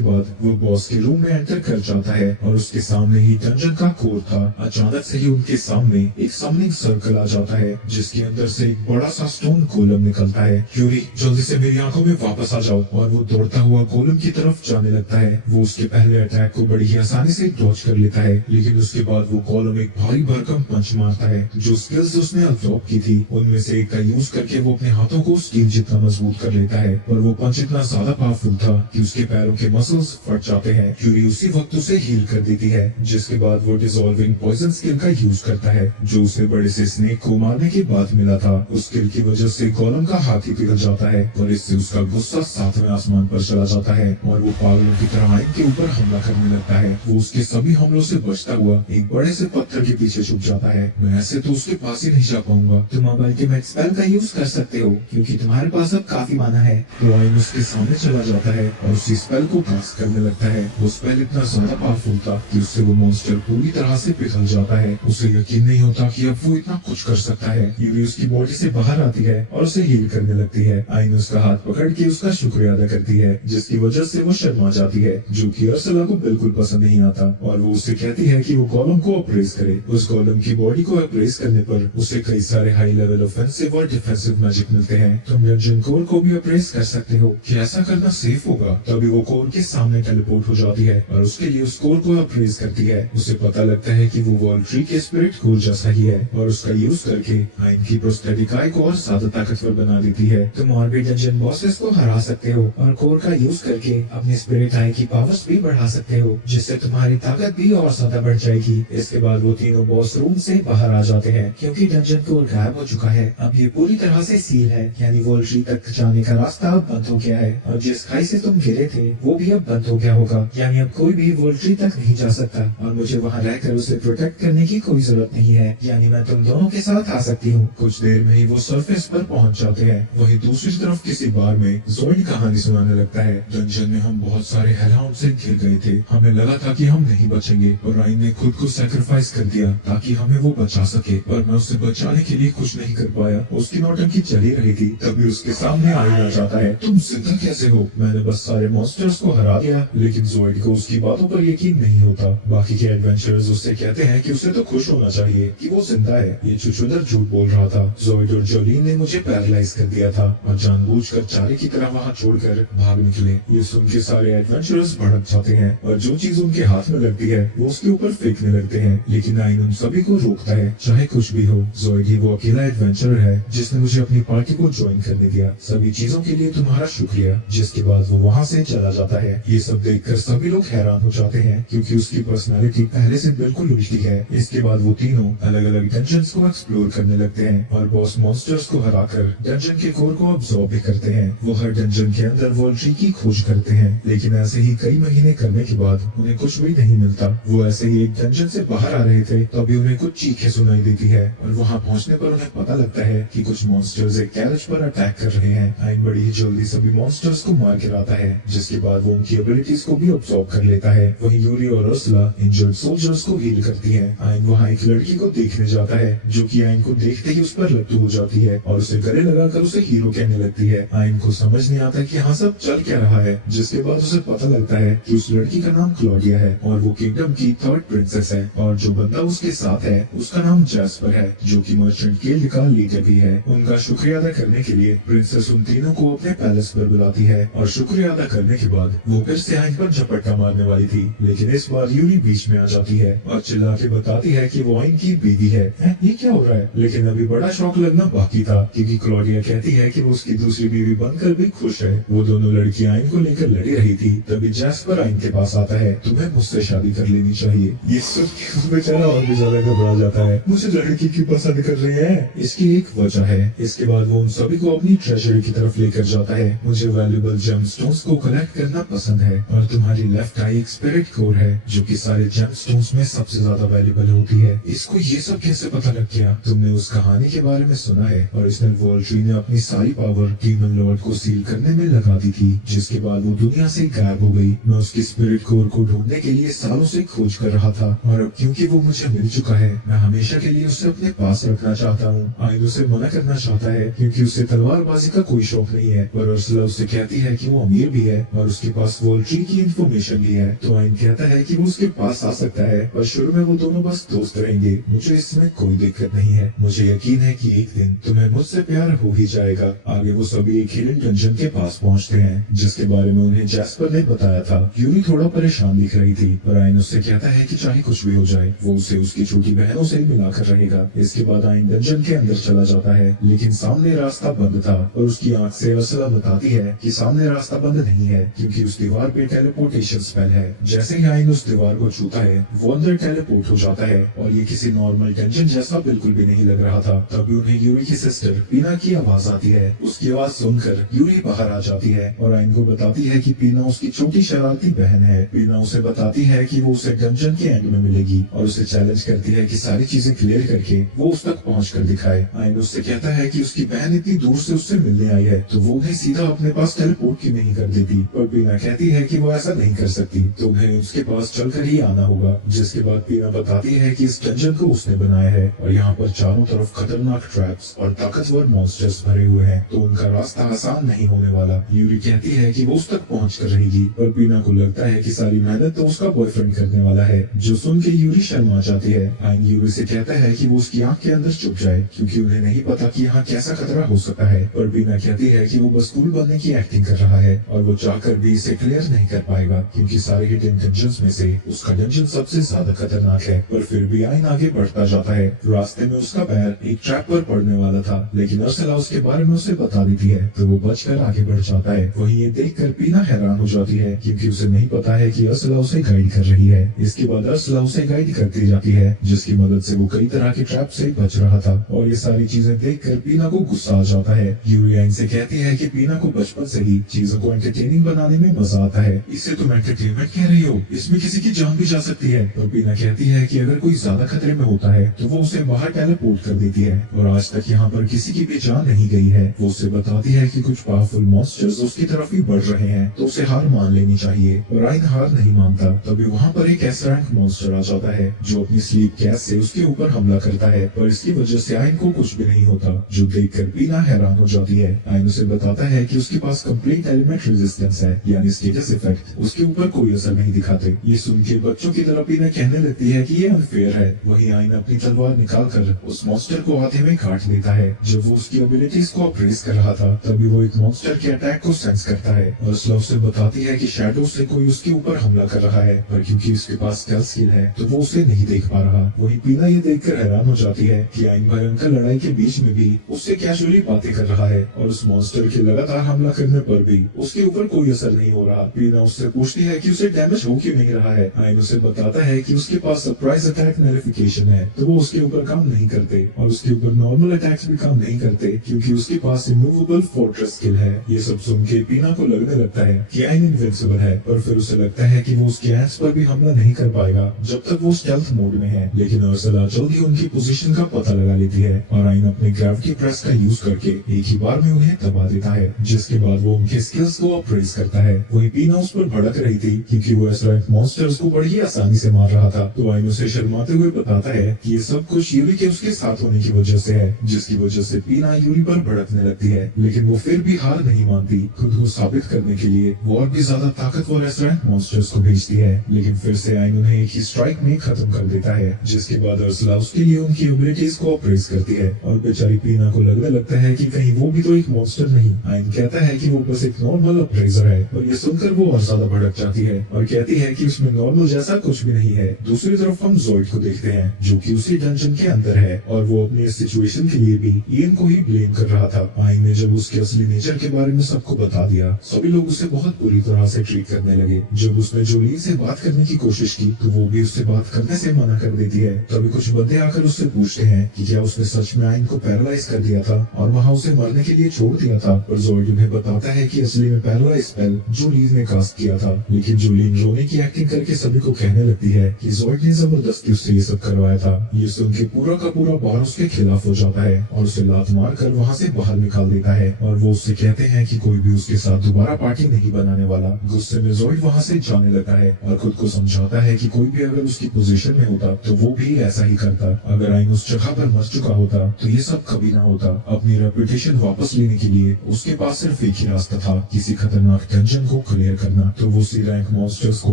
बाद वो बॉस के रूम में एंटर कर जाता है और उसके सामने ही डंजन का कोर था। अचानक से ही उनके सामने एक समनिंग सर्कल आ जाता है जिसके अंदर से एक बड़ा सा स्टोन गोलम निकलता है। यूरी, जल्दी से मेरी आंखों में वापस आ जाओ। और वो दौड़ता हुआ गोलम की तरफ जाने लगता है। वो उसके पहले अटैक को बड़ी ही आसानी से डॉज कर लेता है, लेकिन उसके बाद वो गोलम एक भारी भरकम पंच मारता है। जो स्किल्स उसने अडॉप्ट की थी उनमें से एक का यूज करके वो अपने हाथों को स्टील जितना मजबूत कर लेता है। पर वो पंच इतना ज्यादा पावरफुल था कि उसके पैरों के मसल्स फट जाते हैं। यूरी उसी वक्त उसे हील कर देती है, जिसके बाद वो डिसॉल्विंग पॉइजन स्किल का यूज करता है जो उसे बड़े से स्नेक को मारने के बाद मिला था। उस स्किल की वजह से गोलम का हाथ ही पिघल जाता है और इससे उसका गुस्सा सातवें आसमान पर चला जाता है और वो पागलों की तरह आइन के ऊपर हमला करने लगता है। वो उसके सभी हमलों से बचता हुआ एक बड़े से पत्थर के पीछे छुप जाता है। मैं ऐसे तो उसके पास ही नहीं जा पाऊंगा। तुम अब अल्टीमेट स्पेल का यूज कर सकते हो क्योंकि तुम्हारे पास अब काफी माना है। वो आइन उसके सामने चला जाता है और उसी स्पेल को कास्ट करने लगता है। वो स्पेल इतना ज्यादा पावरफुल था कि उससे वो मॉन्स्टर पूरी तरह से पिघल जाता है। उसे यकीन नहीं होता कि अब वो इतना कुछ कर सकता है। यूरी उसकी बॉडी से बाहर आती है और उसे हील करने लगती है। आइन उसका हाथ पकड़ के उसका शुक्रिया अदा करती है, जिसकी वजह से वो शर्मा जाती है, जो कि अर्सला को बिल्कुल पसंद नहीं आता। और वो उससे कहती है कि वो गोलम को अप्रेस करे। उस गोलम की बॉडी को अप्रेस करने पर उसे कई सारे हाई लेवल ऑफेंसिव और डिफेंसिव मैजिक मिलते हैं। तुम डंजन कोर को भी अप्रेस कर सकते हो। क्या ऐसा करना सेफ होगा? तभी वो कोर के सामने टेलीपोर्ट हो जाती है और उसके लिए उस कोर को अप्रेस करती है। उसे पता लगता है कि वो वॉल ट्री के स्पिरिट कोर जैसा ही है और उसका यूज करके आइन की प्रोस्थेटिक आई को और ज्यादा ताकतवर बना देती है। तुम और भी डंजन बॉसेस को हरा सकते हो और कोर का यूज करके अपने स्पिरिट आई की पावर्स भी बढ़ा सकते हो, जिससे तुम्हारी ताकत भी और ज्यादा बढ़ जाएगी। इसके बाद वो तीनों बॉस रूम से बाहर आ जाते हैं क्योंकि डंजन कोर गायब हो चुका है। अब ये पूरी तरह से सील है, यानी वॉल ट्री तक जाने का रास्ता अब बंद हो गया है और जिस खाई से तुम गिरे थे वो भी अब बंद हो गया होगा, यानी अब कोई भी वॉल ट्री तक नहीं जा सकता और मुझे वहाँ रहकर उसे प्रोटेक्ट करने की कोई जरूरत नहीं है, यानी मैं तुम दोनों के साथ आ सकती हूँ। कुछ देर में ही वो सरफेस पर पहुंच जाते हैं। वहीं दूसरी तरफ किसी बार में ज़ोइड कहानी सुनाने लगता है। डंजन में हम बहुत सारे हेलहाउंड से घिर गए थे। हमें लगा था कि हम नहीं बचेंगे और राइन ने खुद को सैक्रिफाइस कर दिया ताकि हमें वो बचा सके, पर मैं उसे बचाने के लिए कुछ नहीं कर पाया। उसकी नौटंकी चली रही थी, तभी उसके सामने आइन आ जाता है। तुम जिंदा कैसे हो? मैंने बस सारे मॉन्स्टर्स को हरा दिया। लेकिन ज़ोइड को उसकी बातों पर यकीन नहीं होता। बाकी के एडवेंचरर्स उससे कहते हैं कि उसे तो खुश होना चाहिए कि वो जिंदा है। ये चुचुंदर झूठ बोल रहा था। ज़ोइड और जोलीन ने मुझे पैरालाइज कर दिया था और जानबूझकर चारे की तरह वहाँ छोड़कर भाग निकले। ये सुन के सारे एडवेंचरर्स भड़क जाते हैं और जो चीज उनके हाथ में लगती है वो उसके ऊपर फेंकने लगते हैं, लेकिन आइन उन सभी को रोकता है। चाहे कुछ भी हो, ज़ोइड ही वो अकेला एडवेंचरर है जिसने मुझे अपनी पार्टी को ज्वाइन करने दिया। सभी चीजों के लिए तुम्हारा शुक्रिया। जिसके बाद वो वहाँ से चला जाता है। ये सब देखकर सभी लोग हैरान हो जाते हैं क्योंकि उसकी पर्सनालिटी पहले से बिल्कुल उल्टी है। इसके बाद वो तीनों अलग अलग डंजन्स को एक्सप्लोर करने लगते हैं और बॉस मॉन्स्टर्स को हराकर डंजन के कोर को अब्सॉर्ब भी करते हैं। वो हर डंजन के अंदर वॉल ट्री की खोज करते हैं, लेकिन ऐसे ही कई महीने करने के बाद उन्हें कुछ भी नहीं मिलता। वो ऐसे ही एक डंजन से बाहर आ रहे थे, तभी उन्हें कुछ चीखें सुनाई देती है और वहाँ पहुँचने पर उन्हें पता लगता है कि कुछ मॉन्स्टर्स एक कैरेज पर अटैक कर रहे हैं। आइन बड़ी ही जल्दी सभी मॉन्स्टर्स को मार गिराता है, जिसके बाद वो उनकी एबिलिटीज को भी अब्सॉर्ब कर लेता है। वहीं यूरी और अर्सला इंजर्ड सोल्जर्स को हील करती है। आइन वहाँ एक लड़की को देखने जाता है जो कि आइन को देखते ही उस पर लट्टू हो जाती है और उसे गले लगाकर उसे हीरो कहने लगती है। आइन को समझ नहीं आता कि यहाँ सब चल क्या रहा है, जिसके बाद उसे पता लगता है कि उस लड़की का नाम क्लॉडिया है और वो किंगडम की थर्ड प्रिंसेस है और जो बंदा उसके साथ है उसका नाम जैस्पर है, जो कि मर्चेंट गिल्ड का लीडर भी है। उनका शुक्रिया अदा करने के लिए प्रिंसेस उन तीनों को अपने पैलेस पर बुलाती है और शुक्रिया अदा करने के बाद वो फिर से आइन पर झपट्टा मारने वाली थी, लेकिन इस बार यूरी बीच में आ जाती है और चिल्ला के बताती है कि वो आइन की बीवी है। ये क्या हो रहा है? लेकिन अभी बड़ा शौक लगना बाकी था क्योंकि क्लॉडिया कहती है कि वो उसकी दूसरी बीवी बनकर भी खुश है। वो दोनों लड़कियां आइन को लेकर लड़ी रही थी, तभी जैस्पर आइन के पास आता है। तुम्हें मुझसे शादी कर लेनी चाहिए। ये सुन के बेचारा और भी ज्यादा घबरा जाता है। मुझे लड़की क्यों पसंद कर रही है? इसकी एक वजह है। इसके बाद वो उन सभी को अपनी ट्रेजरी की तरफ लेकर जाता है। मुझे वैल्यूएबल जेमस्टोन्स को कलेक्ट करना पसंद है और तुम्हारी लेफ्ट आई एक स्पिरिट कोर है जो कि सारे जेमस्टोन्स में सबसे ज्यादा वैल्यूएबल होती है। इसको ये सब कैसे पता लग गया? तुमने उस कहानी के बारे में सुना है और इसमें वॉल ट्री ने अपनी सारी पावर डीमन लॉर्ड को सील करने में लगा दी थी, जिसके बाद वो दुनिया से गायब हो गई। मैं उसकी स्पिरिट कोर को ढूंढने के लिए सालों से खोज कर रहा था और अब क्योंकि वो मुझे मिल चुका है, मैं हमेशा के लिए उसे अपने पास रखना चाहता हूँ। आइन उसे मना करना चाहता है क्योंकि उसे तलवार तलवारबाजी का कोई शौक नहीं है, पर अर्सला उससे कहती है कि वो अमीर भी है और उसके पास वॉल ट्री की इंफॉर्मेशन भी है। तो आइन कहता है कि वो उसके पास आ सकता है, पर शुरू में वो दोनों बस दोस्त रहेंगे। मुझे इसमें कोई दिक्कत नहीं है, मुझे यकीन है कि एक दिन तुम्हें मुझसे प्यार हो ही जाएगा। आगे वो सभी एक हिडन डंजन के पास पहुंचते हैं, जिसके बारे में उन्हें जैस्पर ने बताया था। यूरी थोड़ा परेशान दिख रही थी, पर आइन उससे कहता है कि चाहे कुछ भी हो जाए, वो उसे उसकी छोटी बहनों से मिलाकर रहेगा। इसके बाद आइन डंजन के अंदर चला जाता है, लेकिन सामने रास्ता बंद था और उसकी आंख से अर्सला बताती है कि सामने रास्ता बंद नहीं है, क्योंकि उस दीवार पे टेलीपोर्टेशन स्पेल है। जैसे ही आइन उस दीवार को छूता है, वो अंदर टेलीपोर्ट हो जाता है और ये किसी नॉर्मल डंजन जैसा बिल्कुल भी नहीं लग रहा था। तभी उन्हें यूरी की सिस्टर पीना की आवाज आती है। उसकी आवाज सुनकर यूरी बाहर आ जाती है और आइन को बताती है कि पीना उसकी छोटी शरारती बहन है। पीना उसे बताती है कि वो उसे डंजन के एंड में मिलेगी और उसे चैलेंज करती है कि सारी चीजें क्लियर करके वो उस तक पहुँच कर दिखाए। आइन उससे कहता है कि उसकी बहन इतनी दूर से उससे मिलने आई है, तो वो उन्हें सीधा अपने पास टेलीपोर्ट क्यों नहीं कर देती। पर पीना कहती है कि वो ऐसा नहीं कर सकती, तो उन्हें उसके पास चलकर ही आना होगा। जिसके बाद पीना बताती है कि इस डंजन को उसने बनाया है और यहाँ पर चारों तरफ खतरनाक ट्रैप्स और ताकतवर मॉन्स्टर्स भरे हुए हैं, तो उनका रास्ता आसान नहीं होने वाला। यूरी कहती है कि वो उस तक पहुँच कर रहेगी, पर पीना को लगता है कि सारी मेहनत तो उसका बॉयफ्रेंड करने वाला है, जो सुन के यूरी शर्मा जाती है। आइन यूरी से कहता है कि वो उसकी आंख के अंदर छुप जाए, क्योंकि उन्हें नहीं पता कि यहाँ कैसा खतरा हो सकता है। पर पीना कहती है कि वो बस कूल बनने की एक्टिंग कर रहा है और वो चाहकर भी इसे क्लियर नहीं कर पाएगा, क्योंकि सारे हिडन डंजन्स में से उसका डंजन सबसे ज्यादा खतरनाक है। पर फिर भी आइन आगे बढ़ता जाता है। रास्ते में उसका पैर एक ट्रैप पर पड़ने वाला था, लेकिन अर्सला उसके बारे में उसे बता देती है, तो वो बचकर आगे बढ़ जाता है। वहीं ये देखकर पीना हैरान हो जाती है, क्योंकि उसे नहीं पता है कि अर्सला उसे गाइड कर रही है। इसके बाद अर्सला उसे गाइड करती जाती है, जिसकी मदद से वो कई तरह के ट्रैप से बच रहा था। और ये सारी चीजें देखकर पीना को गुस्सा आ जाता है। यूरी आइन से कहती है कि पीना को बचपन से ही चीजों को एंटरटेनिंग बनाने में मजा आता है। इससे तुम एंटरटेनमेंट कह रही हो, इसमें किसी की जान भी जा सकती है। तो पीना कहती है कि अगर कोई ज्यादा खतरे में होता है तो वो उसे बाहर टेलीपोर्ट कर देती है, और आज तक यहाँ पर किसी की भी जान नहीं गई है। वो उसे बताती है कि कुछ पावरफुल मॉन्स्टर्स उसकी तरफ ही बढ़ रहे हैं, तो उसे हार मान लेनी चाहिए। और आइन हार नहीं मानता। तभी वहाँ पर एक एस रैंक मॉन्स्टर आ जाता है, जो अपनी स्लीप गैस से उसके ऊपर हमला करता है, पर इसकी वजह से आइन को कुछ भी नहीं होता, जो देखकर पीना हैरान हो जाती है। आइन उसे बताता है कि उसके पास कंप्लीट एलिमेंट रेजिस्टेंस है, यानी स्टेटस इफेक्ट उसके ऊपर कोई असर नहीं दिखाते। ये सुन के बच्चों की तरफ पीना कहने लगती है कि ये अनफेयर है। वहीं आइन अपनी तलवार निकालकर उस मॉन्स्टर को आधे में काट देता है। जब वो उसकी एबिलिटीज को अप्रेस कर रहा था, तभी वो एक मॉन्स्टर के अटैक को सेंस करता है। अर्सला उसे बताती है कि शैडो से कोई उसके ऊपर हमला कर रहा है, पर क्योंकि उसके पास स्टेल्थ स्किल है तो वो उसे नहीं देख पा रहा। वहीं पीना ये देखकर हैरान हो जाती है कि आइन भयंकर लड़ाई के बीच में भी उससे कैजुअली बातें कर रहा है, और उस मॉन्स्टर के लगातार हमला करने पर भी उसके ऊपर कोई असर नहीं हो रहा। पीना उससे पूछती है कि उसे डैमेज हो क्यों नहीं रहा है। आइन उसे बताता है कि उसके पास सरप्राइज अटैक नोटिफिकेशन है, तो वो उसके ऊपर काम नहीं करते, और उसके ऊपर नॉर्मल अटैक्स भी काम नहीं करते, क्योंकि उसके पास इमूवेबल फोर्ट्रेस स्किल है। ये सब सुन के पीना को लगने लगता है कि आइन इनविंसिबल है, पर फिर उसे लगता है कि वो उसके एंड्स पर भी हमला नहीं कर पाएगा जब तक वो स्टेल्थ मोड में है। लेकिन अर्सला जल्दी उनकी पोजीशन का पता लगा लेती है, और आइन अपने ग्रेविटी प्रेस का यूज करके एक ही बार में उन्हें दबा देता है, जिसके बाद वो उनके स्किल्स को अप्रेस करता है। वही पीना उस पर भड़क रही थी, क्योंकि वो एस रैंक मॉन्स्टर्स को बड़ी आसानी से मार रहा था। तो आइन उसे शर्माते हुए बताता है कि ये सब कुछ यूरी के उसके साथ होने की वजह से है, जिसकी वजह से पीना यूरी पर भड़कने लगती है। लेकिन वो फिर भी हार नहीं मानती। खुद को साबित करने के लिए वो और भी ज्यादा ताकतवर एस रैंक मॉन्स्टर्स को भेजती है, लेकिन फिर से आइन उन्हें एक ही स्ट्राइक में खत्म कर देता है। जिसके बाद अर्सला उसके लिए उनकी एबिलिटीज को अप्रेस करती है, और बेचारी पीना को लगने लगता है कि कहीं वो भी तो एक मॉन्स्टर नहीं। आइन कहता है कि वो बस एक नॉर्मल अप्रेजर है, और ये सुनकर वो और ज्यादा भड़क जाती है और कहती है कि उसमें नॉर्मल जैसा कुछ भी नहीं है। दूसरी तरफ हम ज़ोइड को देखते हैं, जो कि उसी डंजन के अंदर है, और वो अपनी इस सिचुएशन के लिए भी इयन को ही ब्लेम कर रहा था। आइन ने जब उसके असली नेचर के बारे में सबको बता दिया, सभी लोग उसे बहुत बुरी तरह से ट्रीट करने लगे। जब उसने जोलीन से बात करने की कोशिश की, तो वो भी उससे बात करने से मना कर देती है। तभी कुछ बंदे आकर उससे पूछते हैं कि क्या उसने सच में आइन को पैरालाइज कर दिया था और वहाँ उसे मरने के लिए छोड़ दिया था। पर ज़ोइड उन्हें बताता है कि असली में पैरालाइज स्पेल जोलीन ने कास्ट किया था। लेकिन जोलीन रोने की एक्टिंग करके सभी को कहने लगती है कि ज़ोइड ने जबरदस्ती उससे ये सब करवाया था। ये सुन के पूरा का पूरा बार उसके खिलाफ हो जाता है और उसे लात मार कर वहाँ से बाहर निकाल देता है, और वो उससे कहते हैं कि कोई भी उसके साथ दोबारा पार्टी नहीं बनाने वाला। गुस्से में ज़ोइड वहाँ से जाने लगता है और खुद को समझाता है कि कोई भी अगर उसकी पोजीशन में होता तो वो भी ऐसा ही करता। अगर आइन उस जगह पर मर चुका होता तो ये सब कभी ना होता। अपनी रेपुटेशन इन्फॉर्मेशन वापस लेने के लिए उसके पास सिर्फ एक ही रास्ता था, किसी खतरनाक डंजन को क्लियर करना। तो वो सी रैंक मॉन्स्टर्स को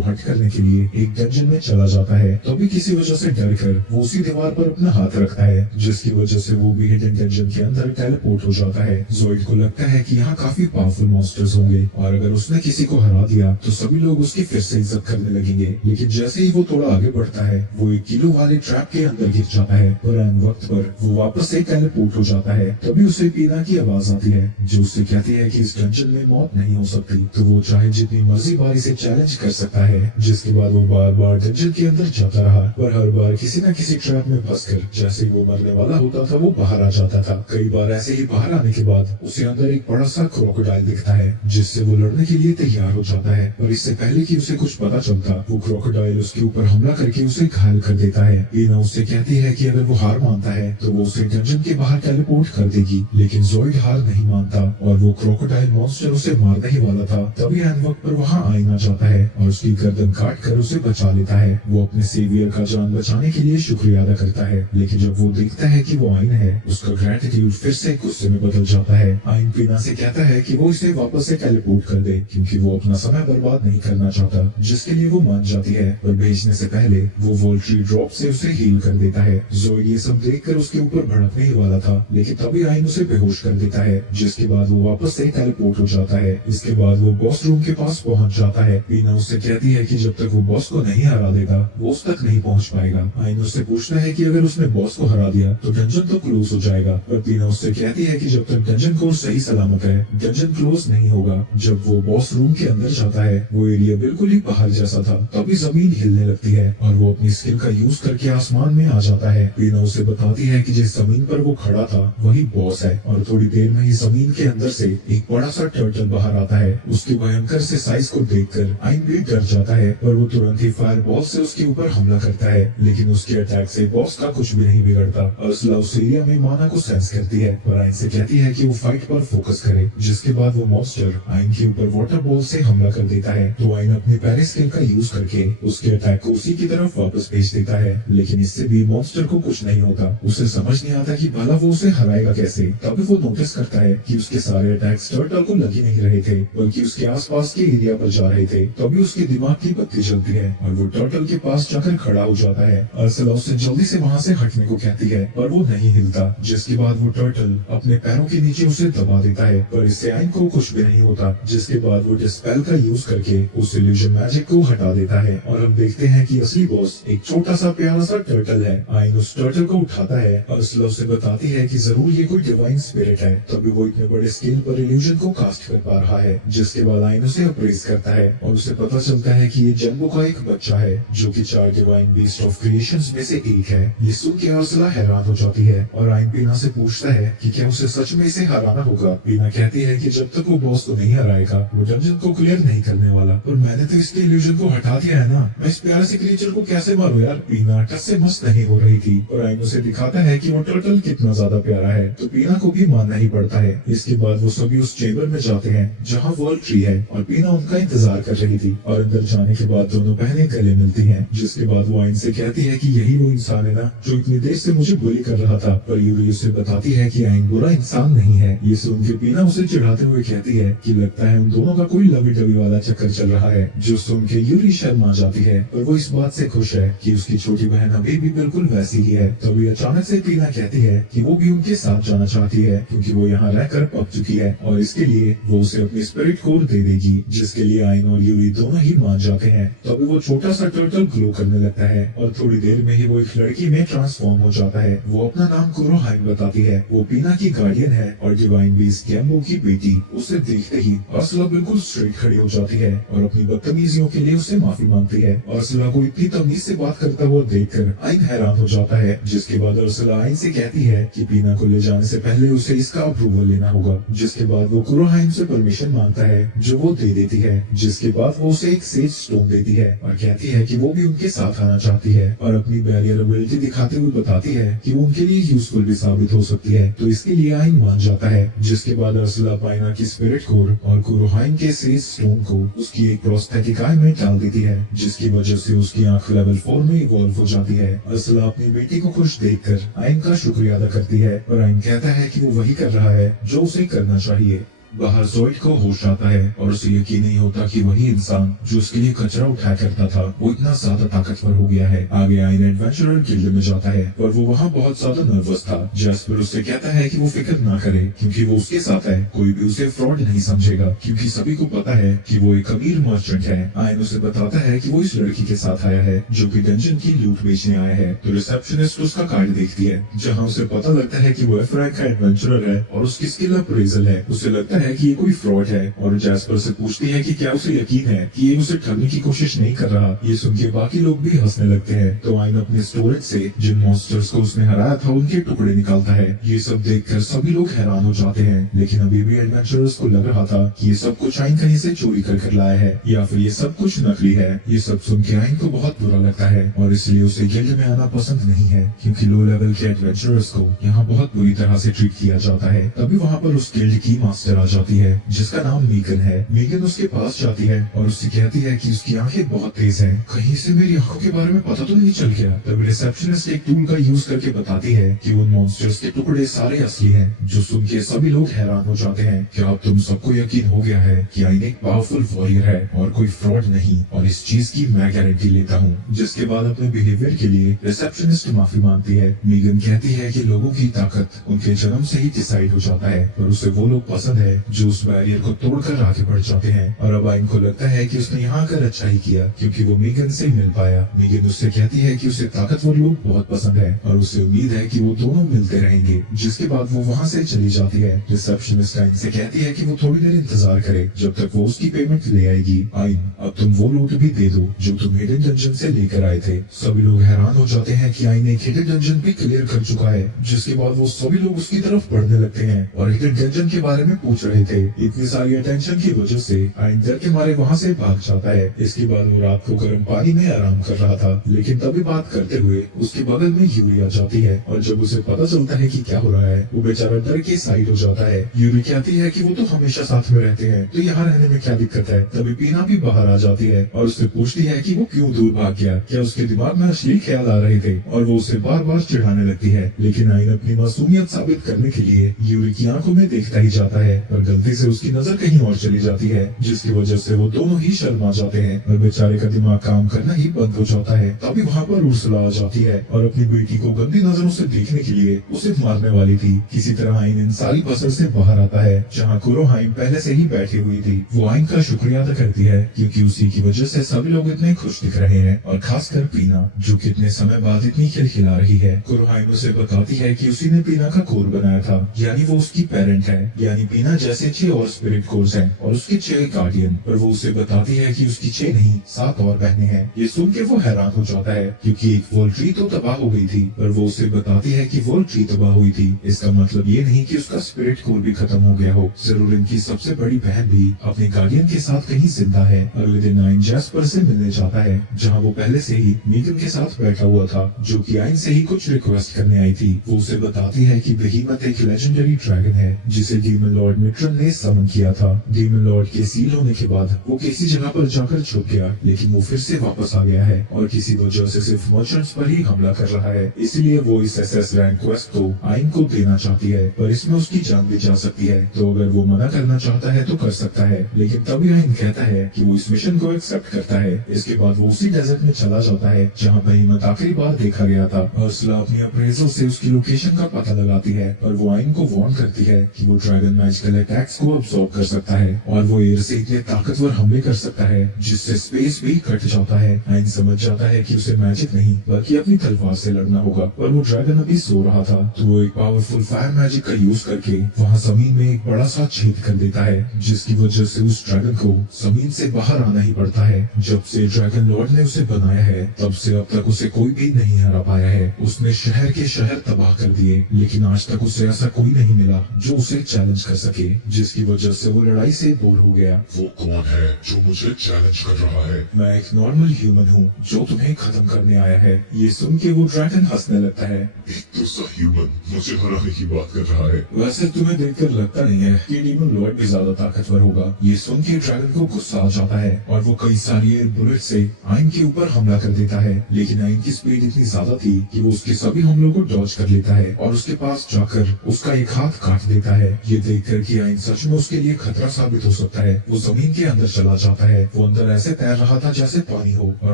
हट करने के लिए एक डंजन में चला जाता है। तभी किसी वजह से डर कर वो उसी दीवार पर अपना हाथ रखता है, जिसकी वजह से वो भी हिडन डंजन के अंदर टेलीपोर्ट हो जाता है। ज़ोइड को लगता है कि यहाँ काफी पावरफुल मॉन्स्टर्स होंगे और अगर उसने किसी को हरा दिया तो सभी लोग उसकी फिर से इज्जत करने लगेंगे। लेकिन जैसे ही वो थोड़ा आगे बढ़ता है वो एक किलो वाले ट्रैप के अंदर गिर जाता है, पर ऐन वक्त पर वो वापस से टेलीपोर्ट हो जाता है। तभी उसे पीना की आवाज आती है जो उससे कहती है कि इस डंजन में मौत नहीं हो सकती, तो वो चाहे जितनी मर्जी बार इसे चैलेंज कर सकता है। जिसके बाद वो बार बार डंजन के अंदर जाता रहा, पर हर बार किसी न किसी ट्रैप में फंसकर जैसे ही वो मरने वाला होता था वो बाहर आ जाता था। कई बार ऐसे ही बाहर आने के बाद उसे अंदर एक बड़ा सा क्रोकोडाइल दिखता है, जिससे वो लड़ने के लिए तैयार हो जाता है। और इससे पहले कि उसे कुछ पता चलता वो क्रोकोडाइल उसके ऊपर हमला करके उसे घायल कर देता है। ईना उससे कहती है कि अगर वो हार मानता है तो वो उसे डंजन के बाहर टेलीपोर्ट कर देगी, लेकिन ज़ोइड हार नहीं मानता और वो क्रोकोडाइल मॉन्स्टर उसे मारने ही वाला था। तभी ऐन वक्त पर वहाँ आईना जाता है और उसकी गर्दन काट कर उसे बचा लेता है। वो अपने सेवियर का जान बचाने के लिए शुक्रिया अदा करता है, लेकिन जब वो देखता है कि वो आइन है उसका ग्रेटिट्यूड फिर से गुस्से में बदल जाता है। आइन पीना से कहता है कि वो इसे वापस से टेलीपोर्ट कर दे क्योंकि वो अपना समय बर्बाद नहीं करना चाहता, जिसके लिए वो मान जाती है। पर भेजने से पहले वो वोल्ट्री ड्रॉप से उसे हील कर देता है। ज़ोइड ये सब देखकर उसके ऊपर भड़कने ही वाला था, लेकिन तभी आइन उसे बेहोश कर देता है, जिसके बाद वो वापस से टेलीपोर्ट हो जाता है। इसके बाद वो बॉस रूम के पास पहुंच जाता है। पीना उससे कहती है कि जब तक वो बॉस को नहीं हरा देगा वो उस तक नहीं पहुंच पाएगा। आइन उससे पूछता है कि अगर उसने बॉस को हरा दिया तो डंजन तो क्लोज हो जाएगा, पर पीना उससे कहती है कि जब तक डंजन को सही सलामत है डंजन क्लोज नहीं होगा। जब वो बॉस रूम के अंदर जाता है वो एरिया बिल्कुल ही पहाड़ जैसा था, तभी जमीन हिलने लगती है और वो अपनी स्किल का यूज करके आसमान में आ जाता है। पीना उसे बताती है कि जिस जमीन पर वो खड़ा था वही बॉस है और थोड़ी देर में ही जमीन के अंदर से एक बड़ा सा टर्टल बाहर आता है। उसकी भयंकर से साइज को देखकर आइन भी डर जाता है, पर वो तुरंत ही फायर बॉल से उसके ऊपर हमला करता है, लेकिन उसके अटैक से बॉस का कुछ भी नहीं बिगड़ता। अर्सला उस एरिया में माना को सेंस करती है पर आइन से कहती है कि वो फाइट पर फोकस करे। जिसके बाद वो मॉन्स्टर आइन के ऊपर वाटर बॉल से हमला कर देता है, तो आइन अपनी पहले स्किल का यूज करके उसके अटैक को उसी की तरफ वापस भेज देता है, लेकिन इससे भी मॉन्स्टर को कुछ नहीं होता। उसे समझ नहीं आता कि भला वो उसे हराएगा कैसे। तभी वो नोटिस करता है कि उसके सारे अटैक्स टर्टल को लग ही नहीं रहे थे, बल्कि उसके आसपास के एरिया पर जा रहे थे। तभी उसके दिमाग की बत्ती जलती है और वो टर्टल के पास जाकर खड़ा हो जाता है। अर्सला उससे जल्दी से वहाँ से हटने को कहती है, पर वो नहीं हिलता। जिसके बाद वो टर्टल अपने पैरों के नीचे उसे दबा देता है, पर इससे आइन को कुछ भी नहीं होता। जिसके बाद वो डिस्पेल का यूज करके उस इल्यूजन मैजिक को हटा देता है और हम देखते हैं कि असली बॉस एक छोटा सा प्यारा सा टर्टल है। आइन उस टर्टल को उठाता है। अर्सला उसे बताती है कि जरूर ये कोई डिवाइन स्पिरिट है, तभी वो इतने बड़े स्केल पर इल्यूजन को कास्ट कर पा रहा है। जिसके बाद आइन उसे अप्रेज करता है और उसे पता चलता है कि ये जंबो का एक बच्चा है जो कि 4 डिवाइन बीस्ट ऑफ क्रिएशंस में से एक है। ये सुन के अर्सला हैरान हो जाती है और आइन पीना से पूछता है कि क्या उसे सच में इसे हराना होगा। पीना कहती है कि जब तक वो बॉस को नहीं हराएगा वो डंजन को क्लियर नहीं करने वाला। पर मैंने तो इसके इल्यूजन को हटा दिया है ना, मैं इस प्यारे से क्रिएचर को कैसे मारूं यार। पीना टस से मस्त नहीं हो रही थी और आइन उसे दिखाता है कि वो टर्टल कितना ज्यादा प्यारा है, तो पीना को भी मानना ही पड़ता है। इसके बाद वो सभी उस चेम्बर में जाते हैं जहाँ वर्ल्ड ट्री है और पीना उनका इंतजार कर रही थी। और अंदर जाने के बाद दोनों बहनें गले मिलती हैं। जिसके बाद वो आइन से कहती है कि यही वो इंसान है ना जो इतनी देर से मुझे बुली कर रहा था। पर यूरी उसे बताती है कि आइन बुरा इंसान नहीं है। ये सुन के पीना उसे चिढ़ाते हुए कहती है कि लगता है उन दोनों का कोई लवी डवी वाला चक्कर चल रहा है। जो सुन के यूरी शर्मा जाती है, पर वो इस बात से खुश है कि उसकी छोटी बहन अभी भी बिल्कुल वैसी ही है। तभी अचानक से पीना कहती है कि वो भी उनके साथ जाना चाहती है क्योंकि वो यहाँ रहकर पक चुकी है और इसके लिए वो उसे अपनी स्पिरिट कोर दे देगी, जिसके लिए आइन और यूरी दोनों ही मान जाते हैं। तभी वो छोटा सा टर्टल ग्लो करने लगता है और थोड़ी देर में ही वो एक लड़की में ट्रांसफॉर्म हो जाता है। वो अपना नाम कुरोहाइन बताती है। वो पीना की गार्डियन है और डिवाइन बीस्ट गैम्बो की बेटी। उसे देखते ही अर्सला बिल्कुल स्ट्रेट खड़ी हो जाती है और अपनी बदतमीजियों के लिए उसे माफी मांगती है। अर्सला को इतनी तमीज से बात करता हुआ देखकर आइन हैरान हो जाता है। जिसके बाद अर्सला आइन से कहती है कि पीना को ले जाने से पहले उसे इसका अप्रूवल लेना होगा। जिसके बाद वो कुरोहाइन से परमिशन मांगता है जो वो दे देती है। जिसके बाद वो उसे एक सेज स्टोन देती है और कहती है कि वो भी उनके साथ आना चाहती है और अपनी बैरियर एबिलिटी दिखाते हुए बताती है कि वो उनके लिए यूजफुल भी साबित हो सकती है, तो इसके लिए आइन मान जाता है। जिसके बाद अर्सला पाइना की स्पिरिट कोर और कुरोहाइन के सेज स्टोन को उसकी एक प्रोस्थेटिक आई में डाल देती है, जिसकी वजह से उसकी आंख लेवल 4 में इवॉल्व हो जाती है। अर्सला अपनी बेटी को खुश देखकर आइन का शुक्रिया अदा करती है और आइन कहता है कि वो वही कर रहा है जो उसे करना चाहिए। बाहर ज़ोइड को होश आता है और उसे यकीन नहीं होता कि वही इंसान जो उसके लिए कचरा उठाया करता था वो इतना ज्यादा ताकतवर हो गया है। आगे आइन एडवेंचरर गिल्ड में जाता है और वो वहाँ बहुत ज्यादा नर्वस था। जैस्पर उससे कहता है कि वो फिक्र ना करे क्योंकि वो उसके साथ है, कोई भी उसे फ्रॉड नहीं समझेगा क्योंकि सभी को पता है कि वो एक अमीर मर्चेंट है। आइन उसे बताता है कि वो इस लड़की के साथ आया है जो कि डंजन की लूट बेचने आया है। तो रिसेप्शनिस्ट उसका कार्ड देखती है जहाँ उसे पता लगता है कि वो एफ रैंक का एडवेंचरर है और उसकी स्किल अप्रेजल है। उसे लगता है कि ये कोई फ्रॉड है और जैस्पर से पूछती है कि क्या उसे यकीन है कि ये उसे ठगने की कोशिश नहीं कर रहा। ये सुन के बाकी लोग भी हंसने लगते हैं। तो आइन अपने स्टोरेज से जिन मॉन्स्टर्स को उसने हराया था उनके टुकड़े निकालता है। ये सब देखकर सभी लोग हैरान हो जाते हैं, लेकिन अभी भी एडवेंचरर्स को लग रहा था कि ये सब कुछ आइन कहीं से चोरी कर लाया है या फिर ये सब कुछ नकली है। ये सब सुन के आइन को बहुत बुरा लगता है और इसलिए उसे गिल्ड में आना पसंद नहीं है क्योंकि लो लेवल के एडवेंचरर्स को यहाँ बहुत बुरी तरह से ट्रीट किया जाता है। तभी वहाँ पर उस गिल्ड की मास्टर आ जाती है जिसका नाम मीगन है। मीगन उसके पास जाती है और उससे कहती है कि उसकी आंखें बहुत तेज हैं, कहीं से मेरी आंखों के बारे में पता तो नहीं चल गया। तब रिसेप्शनिस्ट एक टूल का यूज करके बताती है कि उन मॉन्स्टर्स के टुकड़े सारे असली हैं, जो सुन के सभी लोग हैरान हो जाते हैं कि अब तुम सबको यकीन हो गया है कि आइन एक पावरफुल वॉरियर है और कोई फ्रॉड नहीं, और इस चीज की मैं गारंटी लेता हूँ। जिसके बाद अपने बिहेवियर के लिए रिसेप्शनिस्ट माफी मांगती है। मीगन कहती है कि लोगों की ताकत उनके जन्म से ही डिसाइड हो जाता है और उसे वो लोग पसंद है जो उस बैरियर को तोड़कर आगे बढ़ जाते हैं। और अब आइन को लगता है कि उसने यहाँ आकर अच्छा ही किया क्योंकि वो मीगन से मिल पाया। मीगन उससे कहती है कि उसे ताकतवर लोग बहुत पसंद है और उसे उम्मीद है कि वो दोनों मिलते रहेंगे। जिसके बाद वो वहाँ से चली जाती है। रिसेप्शनिस्ट आइन से कहती है कि वो थोड़ी देर इंतजार करे जब तक वो उसकी पेमेंट ले आएगी। आइन, अब तुम वो लूट भी दे दो जो तुम हिडन डंजन से लेकर आए थे। सभी लोग हैरान हो जाते हैं कि आइन एक हिडन डंजन भी क्लियर कर चुका है। जिसके बाद वो सभी लोग उसकी तरफ बढ़ने लगते हैं और हिडन डंजन के बारे में पूछ रहे थे। इतनी सारी अटेंशन की वजह से आइन डर के मारे वहाँ से भाग जाता है। इसके बाद वो रात को गर्म पानी में आराम कर रहा था, लेकिन तभी बात करते हुए उसके बगल में यूरी आ जाती है और जब उसे पता चलता है कि क्या हो रहा है वो बेचारा डर के साइड हो जाता है। यूरी कहती है कि वो तो हमेशा साथ में रहते हैं तो यहाँ रहने में क्या दिक्कत है। तभी पीना भी बाहर आ जाती है और उससे पूछती है कि वो क्यों दूर भाग गया, क्या उसके दिमाग में अश्लील ख्याल आ रहे थे, और वो उसे बार बार चिढ़ाने लगती है। लेकिन आइन अपनी मासूमियत साबित करने के लिए यूरी की आंखों में देखता ही जाता है और गलती से उसकी नजर कहीं और चली जाती है, जिसकी वजह से वो दोनों ही शर्मा जाते हैं और बेचारे का दिमाग काम करना ही बंद हो जाता है। तभी वहाँ पर उर्सुला आ जाती है और अपनी बेटी को गंदी नजरों से देखने के लिए उसे मारने वाली थी। किसी तरह आइन इन सारी बसर से बाहर आता है जहाँ कुरोहाइम पहले से ही बैठी हुई थी। वो आइन का शुक्रिया अदा करती है क्योंकि उसी की वजह से सभी लोग इतने खुश दिख रहे हैं, और खासकर पीना जो कितने समय बाद इतनी खिलखिला रही है। कुरोहाइम उसे बताती है कि उसी ने पीना का कोर बनाया था, यानी वो उसकी पेरेंट है, यानी पीना जैसे 6 और स्पिरिट कोर्स हैं और उसके 6 गार्डियन। पर वो उसे बताती है कि उसकी 6 नहीं 7 और बहनें हैं। ये सुन के वो हैरान हो जाता है क्योंकि एक वोल ट्री तो तबाह हो गई थी, पर वो उसे बताती है कि वोल ट्री तबाह हुई थी। इसका मतलब ये नहीं कि उसका स्पिरिट कोर भी खत्म हो गया हो, जरूर इनकी सबसे बड़ी बहन भी अपने गार्डियन के साथ कहीं जिंदा है। अगले दिन आइन जैस्पर से मिलने जाता है जहाँ वो पहले से ही मीगन के साथ बैठा हुआ था जो कि आइन से ही कुछ रिक्वेस्ट करने आई थी। वो उसे बताती है कि बेहीमत एक लेजेंडरी ड्रैगन है जिसे डीमन लॉर्ड मिट्रन ने समन किया था। डीमन लॉर्ड के सील होने के बाद वो किसी जगह पर जाकर छुप गया, लेकिन वो फिर से वापस आ गया है और किसी वजह से सिर्फ मर्चेंट्स पर ही हमला कर रहा है। इसलिए वो इस एसएस रैंक क्वेस्ट को आइन को देना चाहती है, पर इसमें उसकी जान भी जा सकती है। तो अगर वो मना करना चाहता है तो कर सकता है, लेकिन तभी आइन कहता है कि वो इस मिशन को एक्सेप्ट करता है। इसके बाद वो उसी डेजर्ट में चला जाता है जहाँ बेहीमत आखिरी बार देखा गया था। उर्सुला अपनी अप्रेजल से उसकी लोकेशन का पता लगाती है और वो आइन को वार्न करती है कि वो ड्रैगन मैजिकल अटैक्स को अब्सॉर्ब कर सकता है और वो एयर से इतने ताकतवर हमले कर सकता है जिससे स्पेस भी कट जाता है। आइन समझ जाता है कि उसे मैजिक नहीं बल्कि अपनी तलवार से लड़ना होगा, पर वो ड्रैगन अभी सो रहा था। तो वो एक पावरफुल फायर मैजिक का यूज करके वहाँ जमीन में एक बड़ा सा छेद कर देता है, जिसकी वजह से उस ड्रैगन को जमीन से बाहर आना ही पड़ता है। जब से ड्रैगन लॉर्ड ने उसे बनाया है तब से अब तक उसे कोई भी नहीं हरा पाया है। उसने शहर के शहर तबाह कर दिए, लेकिन आज तक उसे ऐसा कोई नहीं मिला जो उसे चैलेंज कर सके। जिसकी वजह से वो लड़ाई से बोर हो गया। वो कौन है जो मुझे चैलेंज कर रहा है? मैं एक नॉर्मल ह्यूमन हूँ जो तुम्हें खत्म करने आया है। ये सुन के वो ड्रैगन हंसने लगता है। एक दूसरा ह्यूमन मुझे हराने की बात कर रहा है। वैसे तुम्हें देखकर लगता नहीं है कि डीमन लॉर्ड भी ज्यादा ताकतवर होगा। ये सुन के ड्रैगन को गुस्सा आ जाता है और वो कई सारी एयर बुलेट से आइन के ऊपर हमला कर देता है, लेकिन आइन की स्पीड इतनी ज्यादा थी कि वो उसके सभी हमलों को डॉज कर लेता है और उसके पास जाकर उसका एक हाथ काट देता है। ये देखकर कि आइन सच में उसके लिए खतरा साबित हो सकता है, वो जमीन के अंदर चला जाता है। वो अंदर ऐसे तैर रहा था जैसे पानी हो और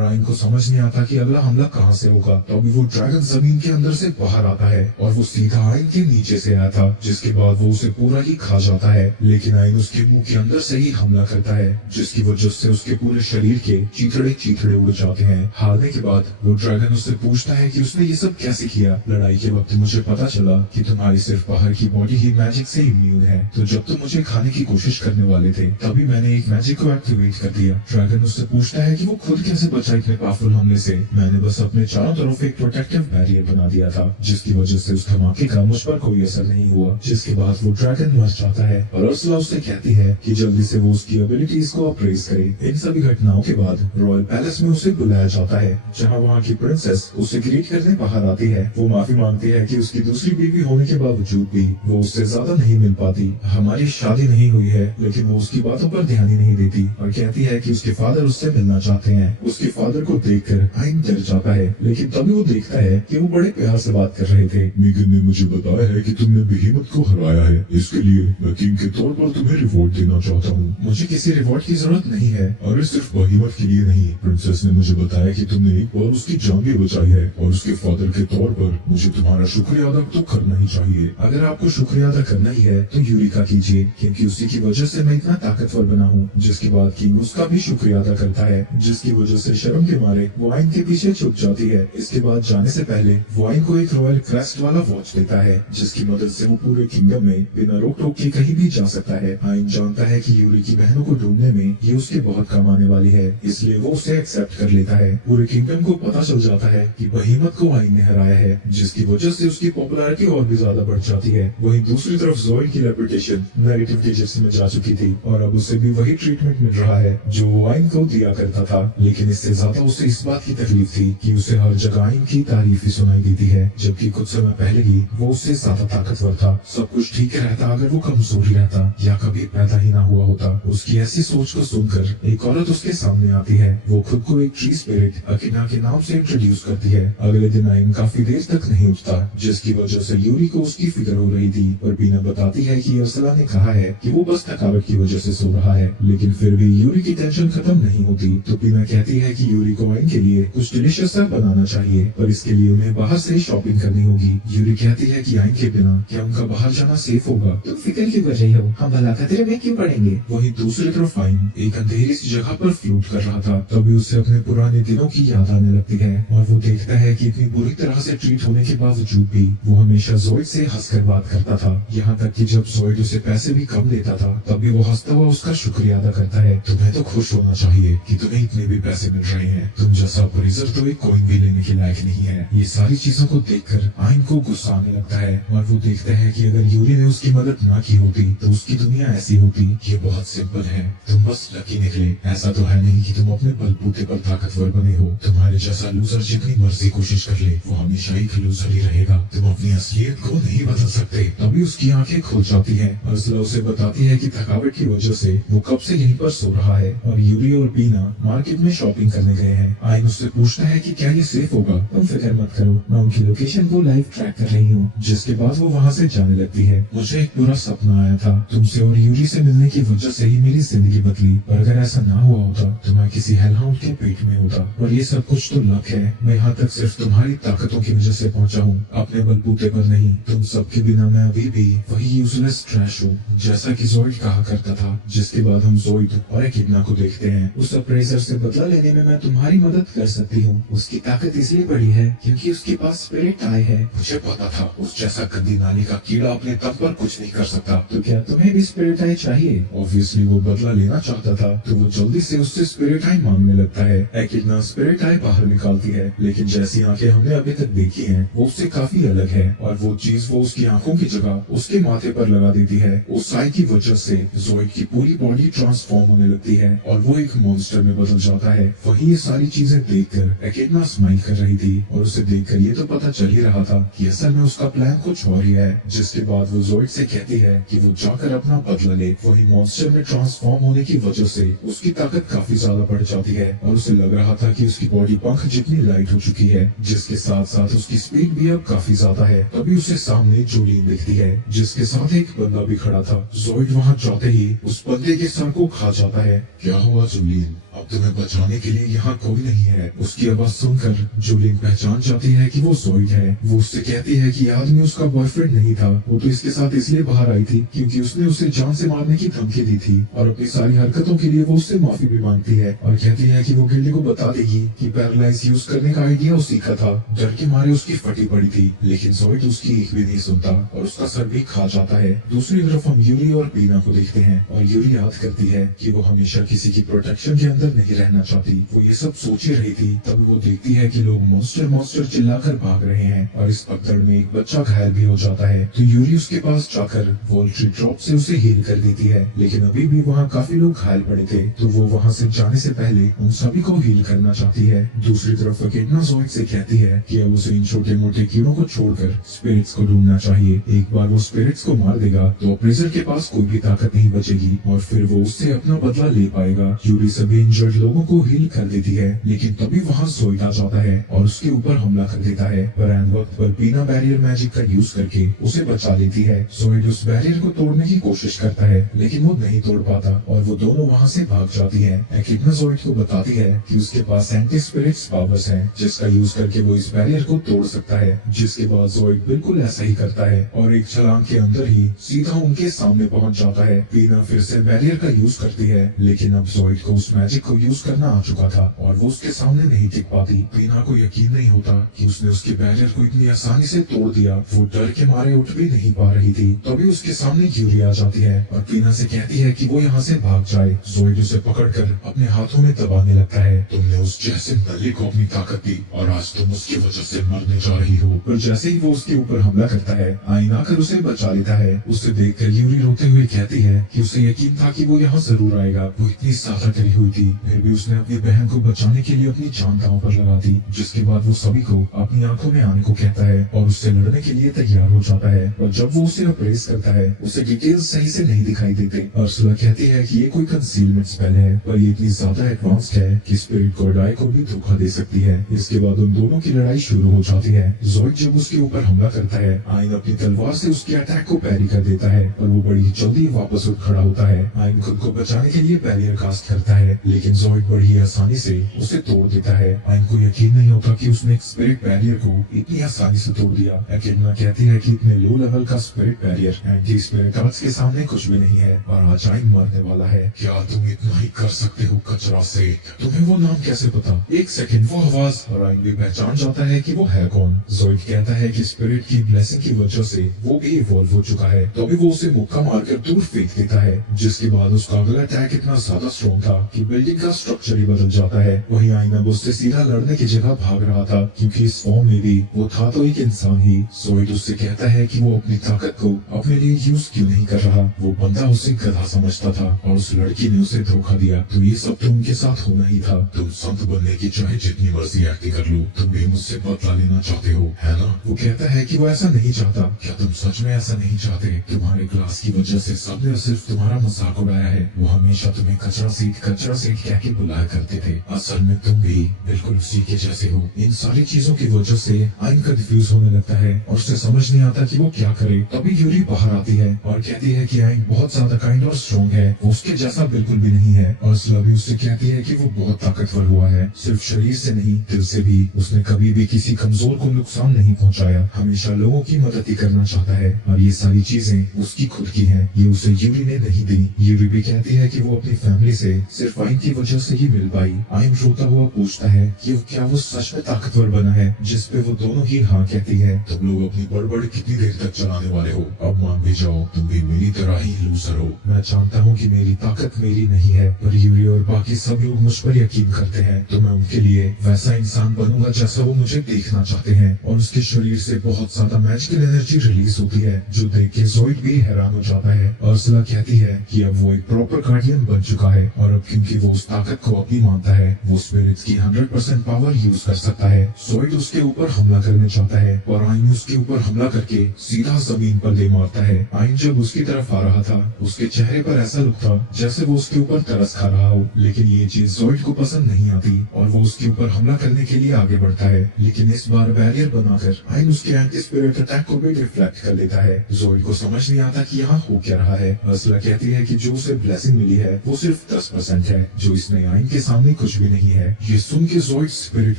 आइन को समझ नहीं आता कि अगला हमला कहाँ से होगा। तो अभी वो ड्रैगन जमीन के अंदर से बाहर आता है और वो सीधा आइन के नीचे से आया था, जिसके बाद वो उसे पूरा ही खा जाता है। लेकिन आइन उसके मुंह के अंदर से ही हमला करता है, जिसकी वजह से उसके पूरे शरीर के चीथड़े चीथड़े उड़ जाते हैं। हारने के बाद वो ड्रैगन उससे पूछता है कि उसने ये सब कैसे किया। लड़ाई के वक्त मुझे पता चला कि तुम्हारी सिर्फ बाहर की बॉडी ही मैजिक से इम्यून है, तो जब तुम मुझे खाने की कोशिश करने वाले थे तभी मैंने एक मैजिक को एक्टिवेट कर दिया। ड्रैगन उससे पूछता है कि वो खुद कैसे बचा इतने पावरफुल हमले से। मैंने बस अपने चारों तरफ एक प्रोटेक्टिव बैरियर बना दिया था, जिसकी वजह से उस धमाके का मुझ पर कोई असर नहीं हुआ। जिसके बाद वो ड्रैगन मर जाता है और उर्सुला उससे कहती है कि जल्दी से वो उसकी एबिलिटीज को अप्रेज करे। इन सभी घटनाओं के बाद रॉयल पैलेस में उसे बुलाया जाता है, जहाँ वहाँ की प्रिंसेस उसे ग्रीट करने बाहर आती है। वो माफी मांगती है कि उसकी दूसरी बीवी होने के बावजूद भी वो उससे ज्यादा नहीं मिल पाती। हमारी शादी नहीं हुई है, लेकिन वो उसकी बातों पर ध्यान ही नहीं देती और कहती है कि उसके फादर उससे मिलना चाहते हैं। उसके फादर को देखकर आइन डर जाता है, लेकिन तभी वो देखता है कि वो बड़े प्यार से बात कर रहे थे। मीगन ने मुझे बताया है कि तुमने बेहेमत को हराया है, इसके लिए मैं किंग के तौर पर तुम्हें रिवॉर्ड देना चाहता हूँ। मुझे किसी रिवॉर्ड की जरूरत नहीं है। अरे सिर्फ बेहेमत के लिए नहीं, प्रिंसेस ने मुझे बताया कि तुमने एक बार उसकी जान भी बचाई है और उसके फादर के तौर पर मुझे तुम्हारा शुक्रिया अदा तो करना ही चाहिए। अगर आपको शुक्रिया अदा करना ही है तो यूरिका कीजिए, क्योंकि उसी की वजह से मैं इतना ताकतवर बना हूँ। जिसके बाद किंग उसका भी शुक्रिया अदा करता है, जिसकी वजह से शर्म के मारे वो आइन के पीछे छुप जाती है। इसके बाद जाने से पहले वो आइन को एक रॉयल क्रेस्ट वाला वॉच देता है, जिसकी मदद से वो पूरे किंगडम में बिना रोक टोक के कहीं भी जा सकता है। आइन जानता है कि यूरी की बहनों को ढूंढने में ये उसके बहुत काम आने वाली है, इसलिए वो उसे एक्सेप्ट कर लेता है। पूरे किंगडम को पता चल जाता है कि बहीमत को आइन ने हराया है, जिसकी वजह से उसकी पॉपुलैरिटी और भी ज्यादा बढ़ जाती है। वहीं दूसरी तरफ ज़ोइड की रेपुटेशन नेगेटिव डिजिट्स में जा चुकी थी और अब उसे भी वही ट्रीटमेंट मिल रहा है जो वो आइन को दिया करता था, लेकिन इससे ज्यादा उसे इस बात की तकलीफ थी कि उसे हर जगह आइन की तारीफ ही सुनाई देती है, जबकि कुछ समय पहले ही वो उससे ज्यादा ताकतवर था। सब कुछ ठीक रहता अगर वो कमजोर ही रहता या कभी पैदा ही ना हुआ होता। उसकी ऐसी सोच को सुनकर एक औरत उसके सामने आती है। वो खुद को एक ट्री स्पिरिट अकिना के नाम से इंट्रोड्यूस करती है। अगले दिन आइन काफी देर तक नहीं उठता, जिसकी वजह से यूरी को उसकी फिक्र हो रही थी। और बीना बताती है कि उर्सुला ने कहा है कि वो बस थकावट की वजह से सो रहा है, लेकिन फिर भी यूरी की टेंशन खत्म नहीं होती। तो बीना कहती है कि यूरी को आइन के लिए कुछ डिलीशियस सा बनाना चाहिए, पर इसके लिए उन्हें बाहर से शॉपिंग करनी होगी। यूरी कहती है कि आइन के बिना क्या उनका बाहर जाना सेफ होगा। तुम फिक्र क्यों कर रही हो, हम भला खतरे में क्यों पड़ेंगे। वहीं दूसरी तरफ आइन एक अंधेरी सी जगह पर फ्लोट कर रहा था। तभी उसे अपने पुराने दिनों की याद आने लगती है और वो देखता है कि इतनी बुरी तरह से ट्रीट होने के बावजूद भी वो हमेशा ज़ोइड से हंसकर बात करता था। यहाँ तक कि जब ज़ोइड उसे पैसे भी कम देता था तब भी वो हंसता हुआ उसका शुक्रिया अदा करता है। तुम्हें तो खुश होना चाहिए कि तुम्हें इतने भी पैसे मिल रहे हैं। तुम जैसा परिजर तो एक कोइन भी लेने के लायक नहीं है। ये सारी चीजों को देखकर आइन को गुस्सा आने लगता है और वो देखता है कि अगर यूरी ने उसकी मदद ना की होती तो उसकी दुनिया ऐसी होती। ये बहुत सिंपल है, तुम बस लकी निकले। ऐसा तो है नहीं कि तुम अपने बलबूते पर ताकतवर बने हो। तुम्हारे जैसा लूजर जितनी मर्जी कोशिश कर ले वो हमेशा ही लूजर ही रहेगा। तुम अपनी असलियत को नहीं बदल सकते। तभी उसकी आंखें खुल जाती हैं। उर्सुला उसे बताती है कि थकावट की वजह से वो कब से यहीं पर सो रहा है और यूरी और बीना मार्केट में शॉपिंग करने गए हैं। आइन उससे पूछता है कि क्या ये सेफ होगा। तुम फिक्र मत करो, मैं उनकी लोकेशन को लाइव ट्रैक कर रही हूँ। जिसके बाद वो वहाँ से जाने लगती है। मुझे एक बुरा सपना आया था, तुमसे और यूरी से मिलने की वजह से ही मेरी जिंदगी बदली। पर अगर ऐसा ना हुआ होता तो मैं किसी हेलहाउंड के पेट में होता। और ये सब कुछ तो लक है, मैं यहाँ तक सिर्फ तुम्हारी ताकतों की वजह से पहुँचा हूँ, अपने बलबूते पर नहीं। तुम सबके बिना मैं अभी भी वही यूजलेस ट्रैश हूँ, जैसा कि ज़ोइड कहा करता था। जिसके बाद हम ज़ोइड और एकिडना को देखते हैं। उस अप्रेजर से बदला लेने में मैं तुम्हारी मदद कर सकती हूँ। उसकी ताकत इसलिए बड़ी है क्योंकि उसके पास स्पिरिट आई है। मुझे पता था उस जैसा गंदी नाली का कीड़ा अपने दम पर कुछ नहीं कर सकता। तो क्या तुम्हें भी स्पिरिट आई चाहिए? ऑब्वियसली वो बदला लेना चाहता था, तो वो जल्दी से उससे स्पिरिट आई मांगने लगता है। एकिडना स्पिरिट आई बाहर निकालती है, लेकिन जैसी आंखें हमने अभी तक देखी हैं, वो उससे काफी अलग है और वो चीज वो उसकी आंखों की जगह उसके माथे पर लगा देती है। है उस साई की वजह से ज़ोइड की पूरी बॉडी ट्रांसफॉर्म होने लगती है और वो एक मॉन्स्टर में बदल जाता है। वहीं ये सारी चीजें देखकर एकेडना स्माइल कर रही थी और उसे देखकर ये तो पता चल ही रहा था कि असल में उसका प्लान कुछ और ही है। जिसके बाद वो ज़ोइड से कहती है कि वो जाकर अपना बदला ले। वहीं मॉन्स्टर में ट्रांसफॉर्म होने की वजह से उसकी ताकत काफी ज्यादा बढ़ जाती है और उसे लग रहा था कि उसकी बॉडी पंख जितनी लाइट हो चुकी है, जिसके साथ साथ उसकी स्पीड भी अब काफी ज्यादा है। तभी उसे सामने जोलीन दिखती है जिसके साथ एक बंदा भी खड़ा था। ज़ोइड वहाँ जाते ही उस बंदे के सर को खा जाता है। क्या हुआ जोलीन? अब तुम्हें बचाने के लिए यहाँ कोई नहीं है। उसकी आवाज सुनकर जोलीन पहचान जाती है कि वो ज़ोइड है। वो उससे कहती है कि ये आदमी उसका बॉयफ्रेंड नहीं था, वो तो इसके साथ इसलिए बाहर आई थी क्योंकि उसने उसे जान से मारने की धमकी दी थी और अपनी सारी हरकतों के लिए वो उससे माफी भी मांगती है और कहती है कि वो गिल्डी को बता देगी कि पैरालाइज यूज करने का आइडिया उसी का था। डर के मारे उसकी फटी पड़ी थी, लेकिन ज़ोइड उसकी एक भी नहीं सुनता और उसका सर भी खा जाता है। दूसरी तरफ हम यूरी और पीना को देखते हैं और यूरी याद करती है कि वो हमेशा किसी की प्रोटेक्शन के अंदर नहीं रहना चाहती। वो ये सब सोच ही रही थी तब वो देखती है कि लोग मॉन्स्टर मॉन्स्टर चिल्लाकर भाग रहे हैं और इस पकड़ में एक बच्चा घायल भी हो जाता है। तो यूरी उसके पास जाकर वोल्ट्री ड्रॉप से उसे हील कर देती है, लेकिन अभी भी वहाँ काफी लोग घायल पड़े थे तो वो वहाँ से जाने से पहले उन सभी को हील करना चाहती है। दूसरी तरफ एकेडना ज़ोइड से कहती है कि अब उसे इन छोटे मोटे कीड़ों को छोड़कर स्पिरिट्स को ढूंढना चाहिए। एक बार वो स्पिरिट्स को मार देगा तो अप्रेजर के पास कोई भी ताकत नहीं बचेगी और फिर वो उससे अपना बदला ले पाएगा। यूरी सभी इंजर्ड लोगों को हील कर देती है, लेकिन तभी वहाँ ज़ोइड आ जाता है और उसके ऊपर हमला कर देता है। पर एन वक्त पर पीना बैरियर मैजिक का यूज करके उसे बचा लेती है। ज़ोइड उस बैरियर को तोड़ने की कोशिश करता है लेकिन वो नहीं तोड़ पाता और वो दोनों वहाँ से भाग जाती है। एकेडना ज़ोइड को बताती है कि उसके पास एंटी स्पिरिट्स पावर्स हैं जिसका यूज करके वो इस बैरियर को तोड़ सकता है। जिसके बाद ज़ोइड बिल्कुल ऐसा ही करता है और एक छलांग के अंदर ही सीधा उनके सामने पहुंच जाता है। पीना फिर से बैरियर का यूज करती है, लेकिन अब ज़ोइड को उस मैजिक को यूज करना आ चुका था और वो उसके सामने नहीं टिक पाती। पीना को यकीन नहीं होता कि उसने उसके बैरियर को इतनी आसानी से तोड़ दिया। वो डर के मारे उठ भी नहीं पा रही थी। तभी उसके सामने यूरी आ जाती है और पीना से कहती है कि वो यहाँ से भाग जाए। ज़ोइड उसे पकड़कर अपने हाथों में दबाने लगता है। तुमने उस जैसे नली को अपनी ताकत दी और आज तुम उसकी वजह से मरने जा रही हो। पर जैसे ही वो उसके ऊपर हमला करता है, आइन आकर उसे बचा लेता है। उसे देखकर यूरी रोते हुए कहती है कि उसे यकीन था कि वो यहाँ जरूर आएगा। वो इतनी ज्यादा डरी हुई थी, फिर भी उसने अपनी बहन को बचाने के लिए अपनी जान दांव पर लगा दी। जिसके बाद वो सभी को अपनी आंखों में आने को कहता है और उससे लड़ने के लिए तैयार हो जाता है। और जब वो उसे अप्रेस करता है, उसे डिटेल्स सही से नहीं दिखाई देते। अर्सुला कहती है कि ये कोई कंसीलमेंट स्पेल है, पर ये इतनी ज्यादा एडवांस्ड है कि स्पिरिट गॉडाई को भी धोखा दे सकती है। इसके बाद उन दोनों की लड़ाई शुरू हो जाती है। ज़ोइड जब उसके ऊपर हमला करता है, आइन अपनी तलवार से उसके अटैक को पैरी कर देता है और वो बड़ी जल्दी वापस उठ खड़ा होता है। आइन खुद को बचाने के लिए बैरियर कास्ट करता है, लेकिन ज़ोइड बड़ी आसानी से उसे तोड़ देता है। आइन को यकीन नहीं होता कि उसने एक स्पिरिट बैरियर को इतनी आसानी से तोड़ दिया। एकेडना कहती है कि इतने लो लेवल का spirit barrier anti spirit arts के सामने कुछ भी नहीं है और आज आइन मरने वाला है। क्या तुम इतना ही कर सकते हो कचरा से? तुम्हें वो नाम कैसे पता? एक सेकंड, वो आवाज। और आइन भी पहचान जाता है कि वो है कौन। ज़ोइड कहता है कि स्पिरिट की ब्लेसिंग की वजह से वो भी इवॉल्व हो चुका है। तभी वो उसे मुक्का मारकर दूर फेंक देता है, जिसके बाद उसका अगला अटैक इतना ज्यादा स्ट्रॉन्ग था कि बिल्डिंग का स्ट्रक्चर ही बदल जाता है। वहीं आइन अब उससे सीधा लड़ने की जगह भाग रहा था, क्योंकि इस फॉर्म में भी वो था तो एक इंसान ही। ज़ोइड उससे कहता है कि वो अपनी ताकत को अपने लिए यूज क्यों नहीं कर रहा। वो बंदा उसे गधा समझता था और उस लड़की ने उसे धोखा दिया, तो ये सब तो उनके साथ होना ही था। तुम संत बनने की चाहे जितनी मर्जी एक्टिंग कर लो, तुम भी मुझसे बदला लेना चाहते हो, है ना? वो कहता है कि वो ऐसा नहीं चाहता। क्या तुम सच में ऐसा नहीं चाहते? तुम्हारे क्लास की वजह से सबने सिर्फ तुम्हारा मजाक उड़ाया है। वो हमेशा तुम्हें कचरा सीट कह के बुलाया करते थे। असल में तुम भी बिल्कुल उसी के जैसे हो। इन सारी चीजों की वजह से आइन कंफ्यूज होने लगता है और उसे समझ नहीं आता कि वो क्या करे। तभी यूरी बाहर आती है और कहती है कि आइन बहुत ज्यादा काइंड और स्ट्रॉन्ग है, वो उसके जैसा बिल्कुल भी नहीं है। और अर्सुला भी उससे कहती है कि वो बहुत ताकतवर हुआ है, सिर्फ शरीर से नहीं दिल से भी। उसने कभी भी किसी कमजोर को नुकसान नहीं पहुंचाया, हमेशा लोगों की मदद ही करना चाहता है और ये सारी चीजें उसकी खुद की हैं, ये उसे यूरी ने नहीं दी। यूरी भी कहती है कि वो अपनी फैमिली से सिर्फ आइन की वजह से ही मिल पाई। आइन रोता हुआ पूछता है कि क्या वो सच में ताकतवर बना है, जिस पे वो दोनों ही हाँ कहती है। तुम लोग अपनी बड़बड़ कितनी देर तक चलाने वाले हो? अब मान भी जाओ तुम भी मेरी तरह ही लूजर हो। मैं जानता हूँ कि मेरी ताकत मेरी नहीं है, पर यूरी और बाकी सब लोग मुझ पर यकीन करते हैं, तो मैं उनके लिए वैसा इंसान बनूंगा जैसा वो मुझे देखना चाहते हैं। और उसके शरीर से बहुत ज्यादा मैजिकल एनर्जी रिलीज होती है, जो देख के ज़ोइड भी हैरान हो जाता है। अर्सला कहती है कि अब वो एक प्रॉपर गार्डियन बन चुका है, और अब क्योंकि वो उस ताकत को अपनी मानता है, वो स्पिरिट्स की 100% पावर यूज कर सकता है। ज़ोइड उसके ऊपर हमला करने चाहता है, और आइन उसके ऊपर हमला करके सीधा जमीन पर ले मारता है। आइन जब उसकी तरफ आ रहा था, उसके चेहरे पर ऐसा लुक था जैसे वो उसके ऊपर तरस खा रहा हो, लेकिन ये चीज ज़ोइड को पसंद नहीं आती और वो उसके ऊपर हमला करने के लिए आगे बढ़ता है। लेकिन इस बार बैरियर बनाकर आइन उसके एंटी स्पिरिट अटैक को भी डिफ्लेक्ट कर लेता है। ज़ोइड को समझ नहीं आता कि यहाँ हो क्या रहा है। अर्सला कहती है कि जो उसे ब्लेसिंग मिली है वो सिर्फ 10% है, जो इसमें आइन के सामने कुछ भी नहीं है। ये सुन के ज़ोइड स्पिरिट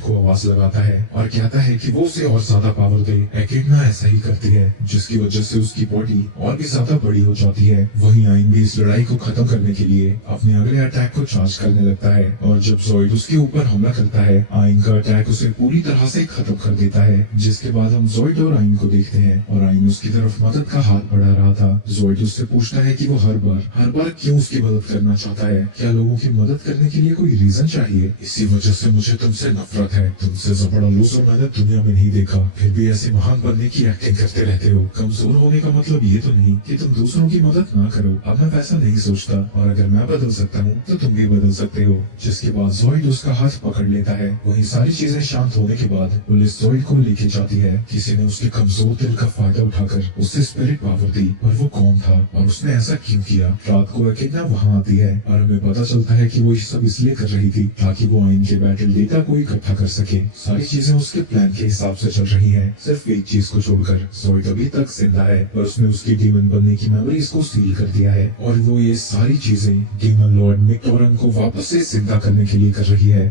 को आवाज लगाता है और कहता है कि वो उसे और ज्यादा पावर दे। एकेडना ऐसा ही करती है, जिसकी वजह से उसकी बॉडी और भी ज्यादा बड़ी हो जाती है। वहीं आइन भी इस लड़ाई को खत्म करने के लिए अपने अगले अटैक को चार्ज करने लगता है, और जब ज़ोइड उसके ऊपर हमला करता है, आइन का अटैक उसे पूरी तरह से खत्म कर देता है। जिसके बाद हम ज़ोइड और आइन को देखते हैं, और आइन उसकी तरफ मदद का हाथ बढ़ा रहा था। ज़ोइड उससे पूछता है कि वो हर बार क्यों उसकी मदद करना चाहता है। क्या लोगों की मदद करने के लिए कोई रीजन चाहिए? इसी वजह से मुझे तुमसे नफरत है। तुमसे जो बड़ा लूजर मैंने दुनिया में नहीं देखा, फिर भी ऐसे महान बनने की एक्टिंग करते रहते हो। कमजोर होने का मतलब ये तो नहीं कि तुम दूसरों की मदद ना करो। अब मैं वैसा नहीं सोचता, और अगर मैं बदल सकता हूँ तो तुम भी बदल सकते हो। जिसके बाद ज़ोइड उसका हाथ पकड़ लेता है। वहीं सारी चीजें शांत होने के बाद पुलिस ज़ोइड को लेके जाती है। किसी ने उसके कमजोर दिल का फायदा उठाकर उससे स्पिरिट पावर दी, और वो कौन था और उसने ऐसा क्यों किया। रात को एकेडना वहाँ आती है, और हमें पता चलता है कि वो ये सब इसलिए कर रही थी ताकि वो आइन के बैटल डेटा को इकट्ठा कर सके। सारी चीजें उसके प्लान के हिसाब से चल रही हैं, सिर्फ एक चीज को छोड़कर। ज़ोइड अभी तक जिंदा है, और उसने उसकी डीमन बनने की मेमोरीज को सील कर दिया है, और वो ये सारी चीजें डीमन लॉर्ड मिक टॉरन को वापस से जिंदा करने के लिए कर रही है।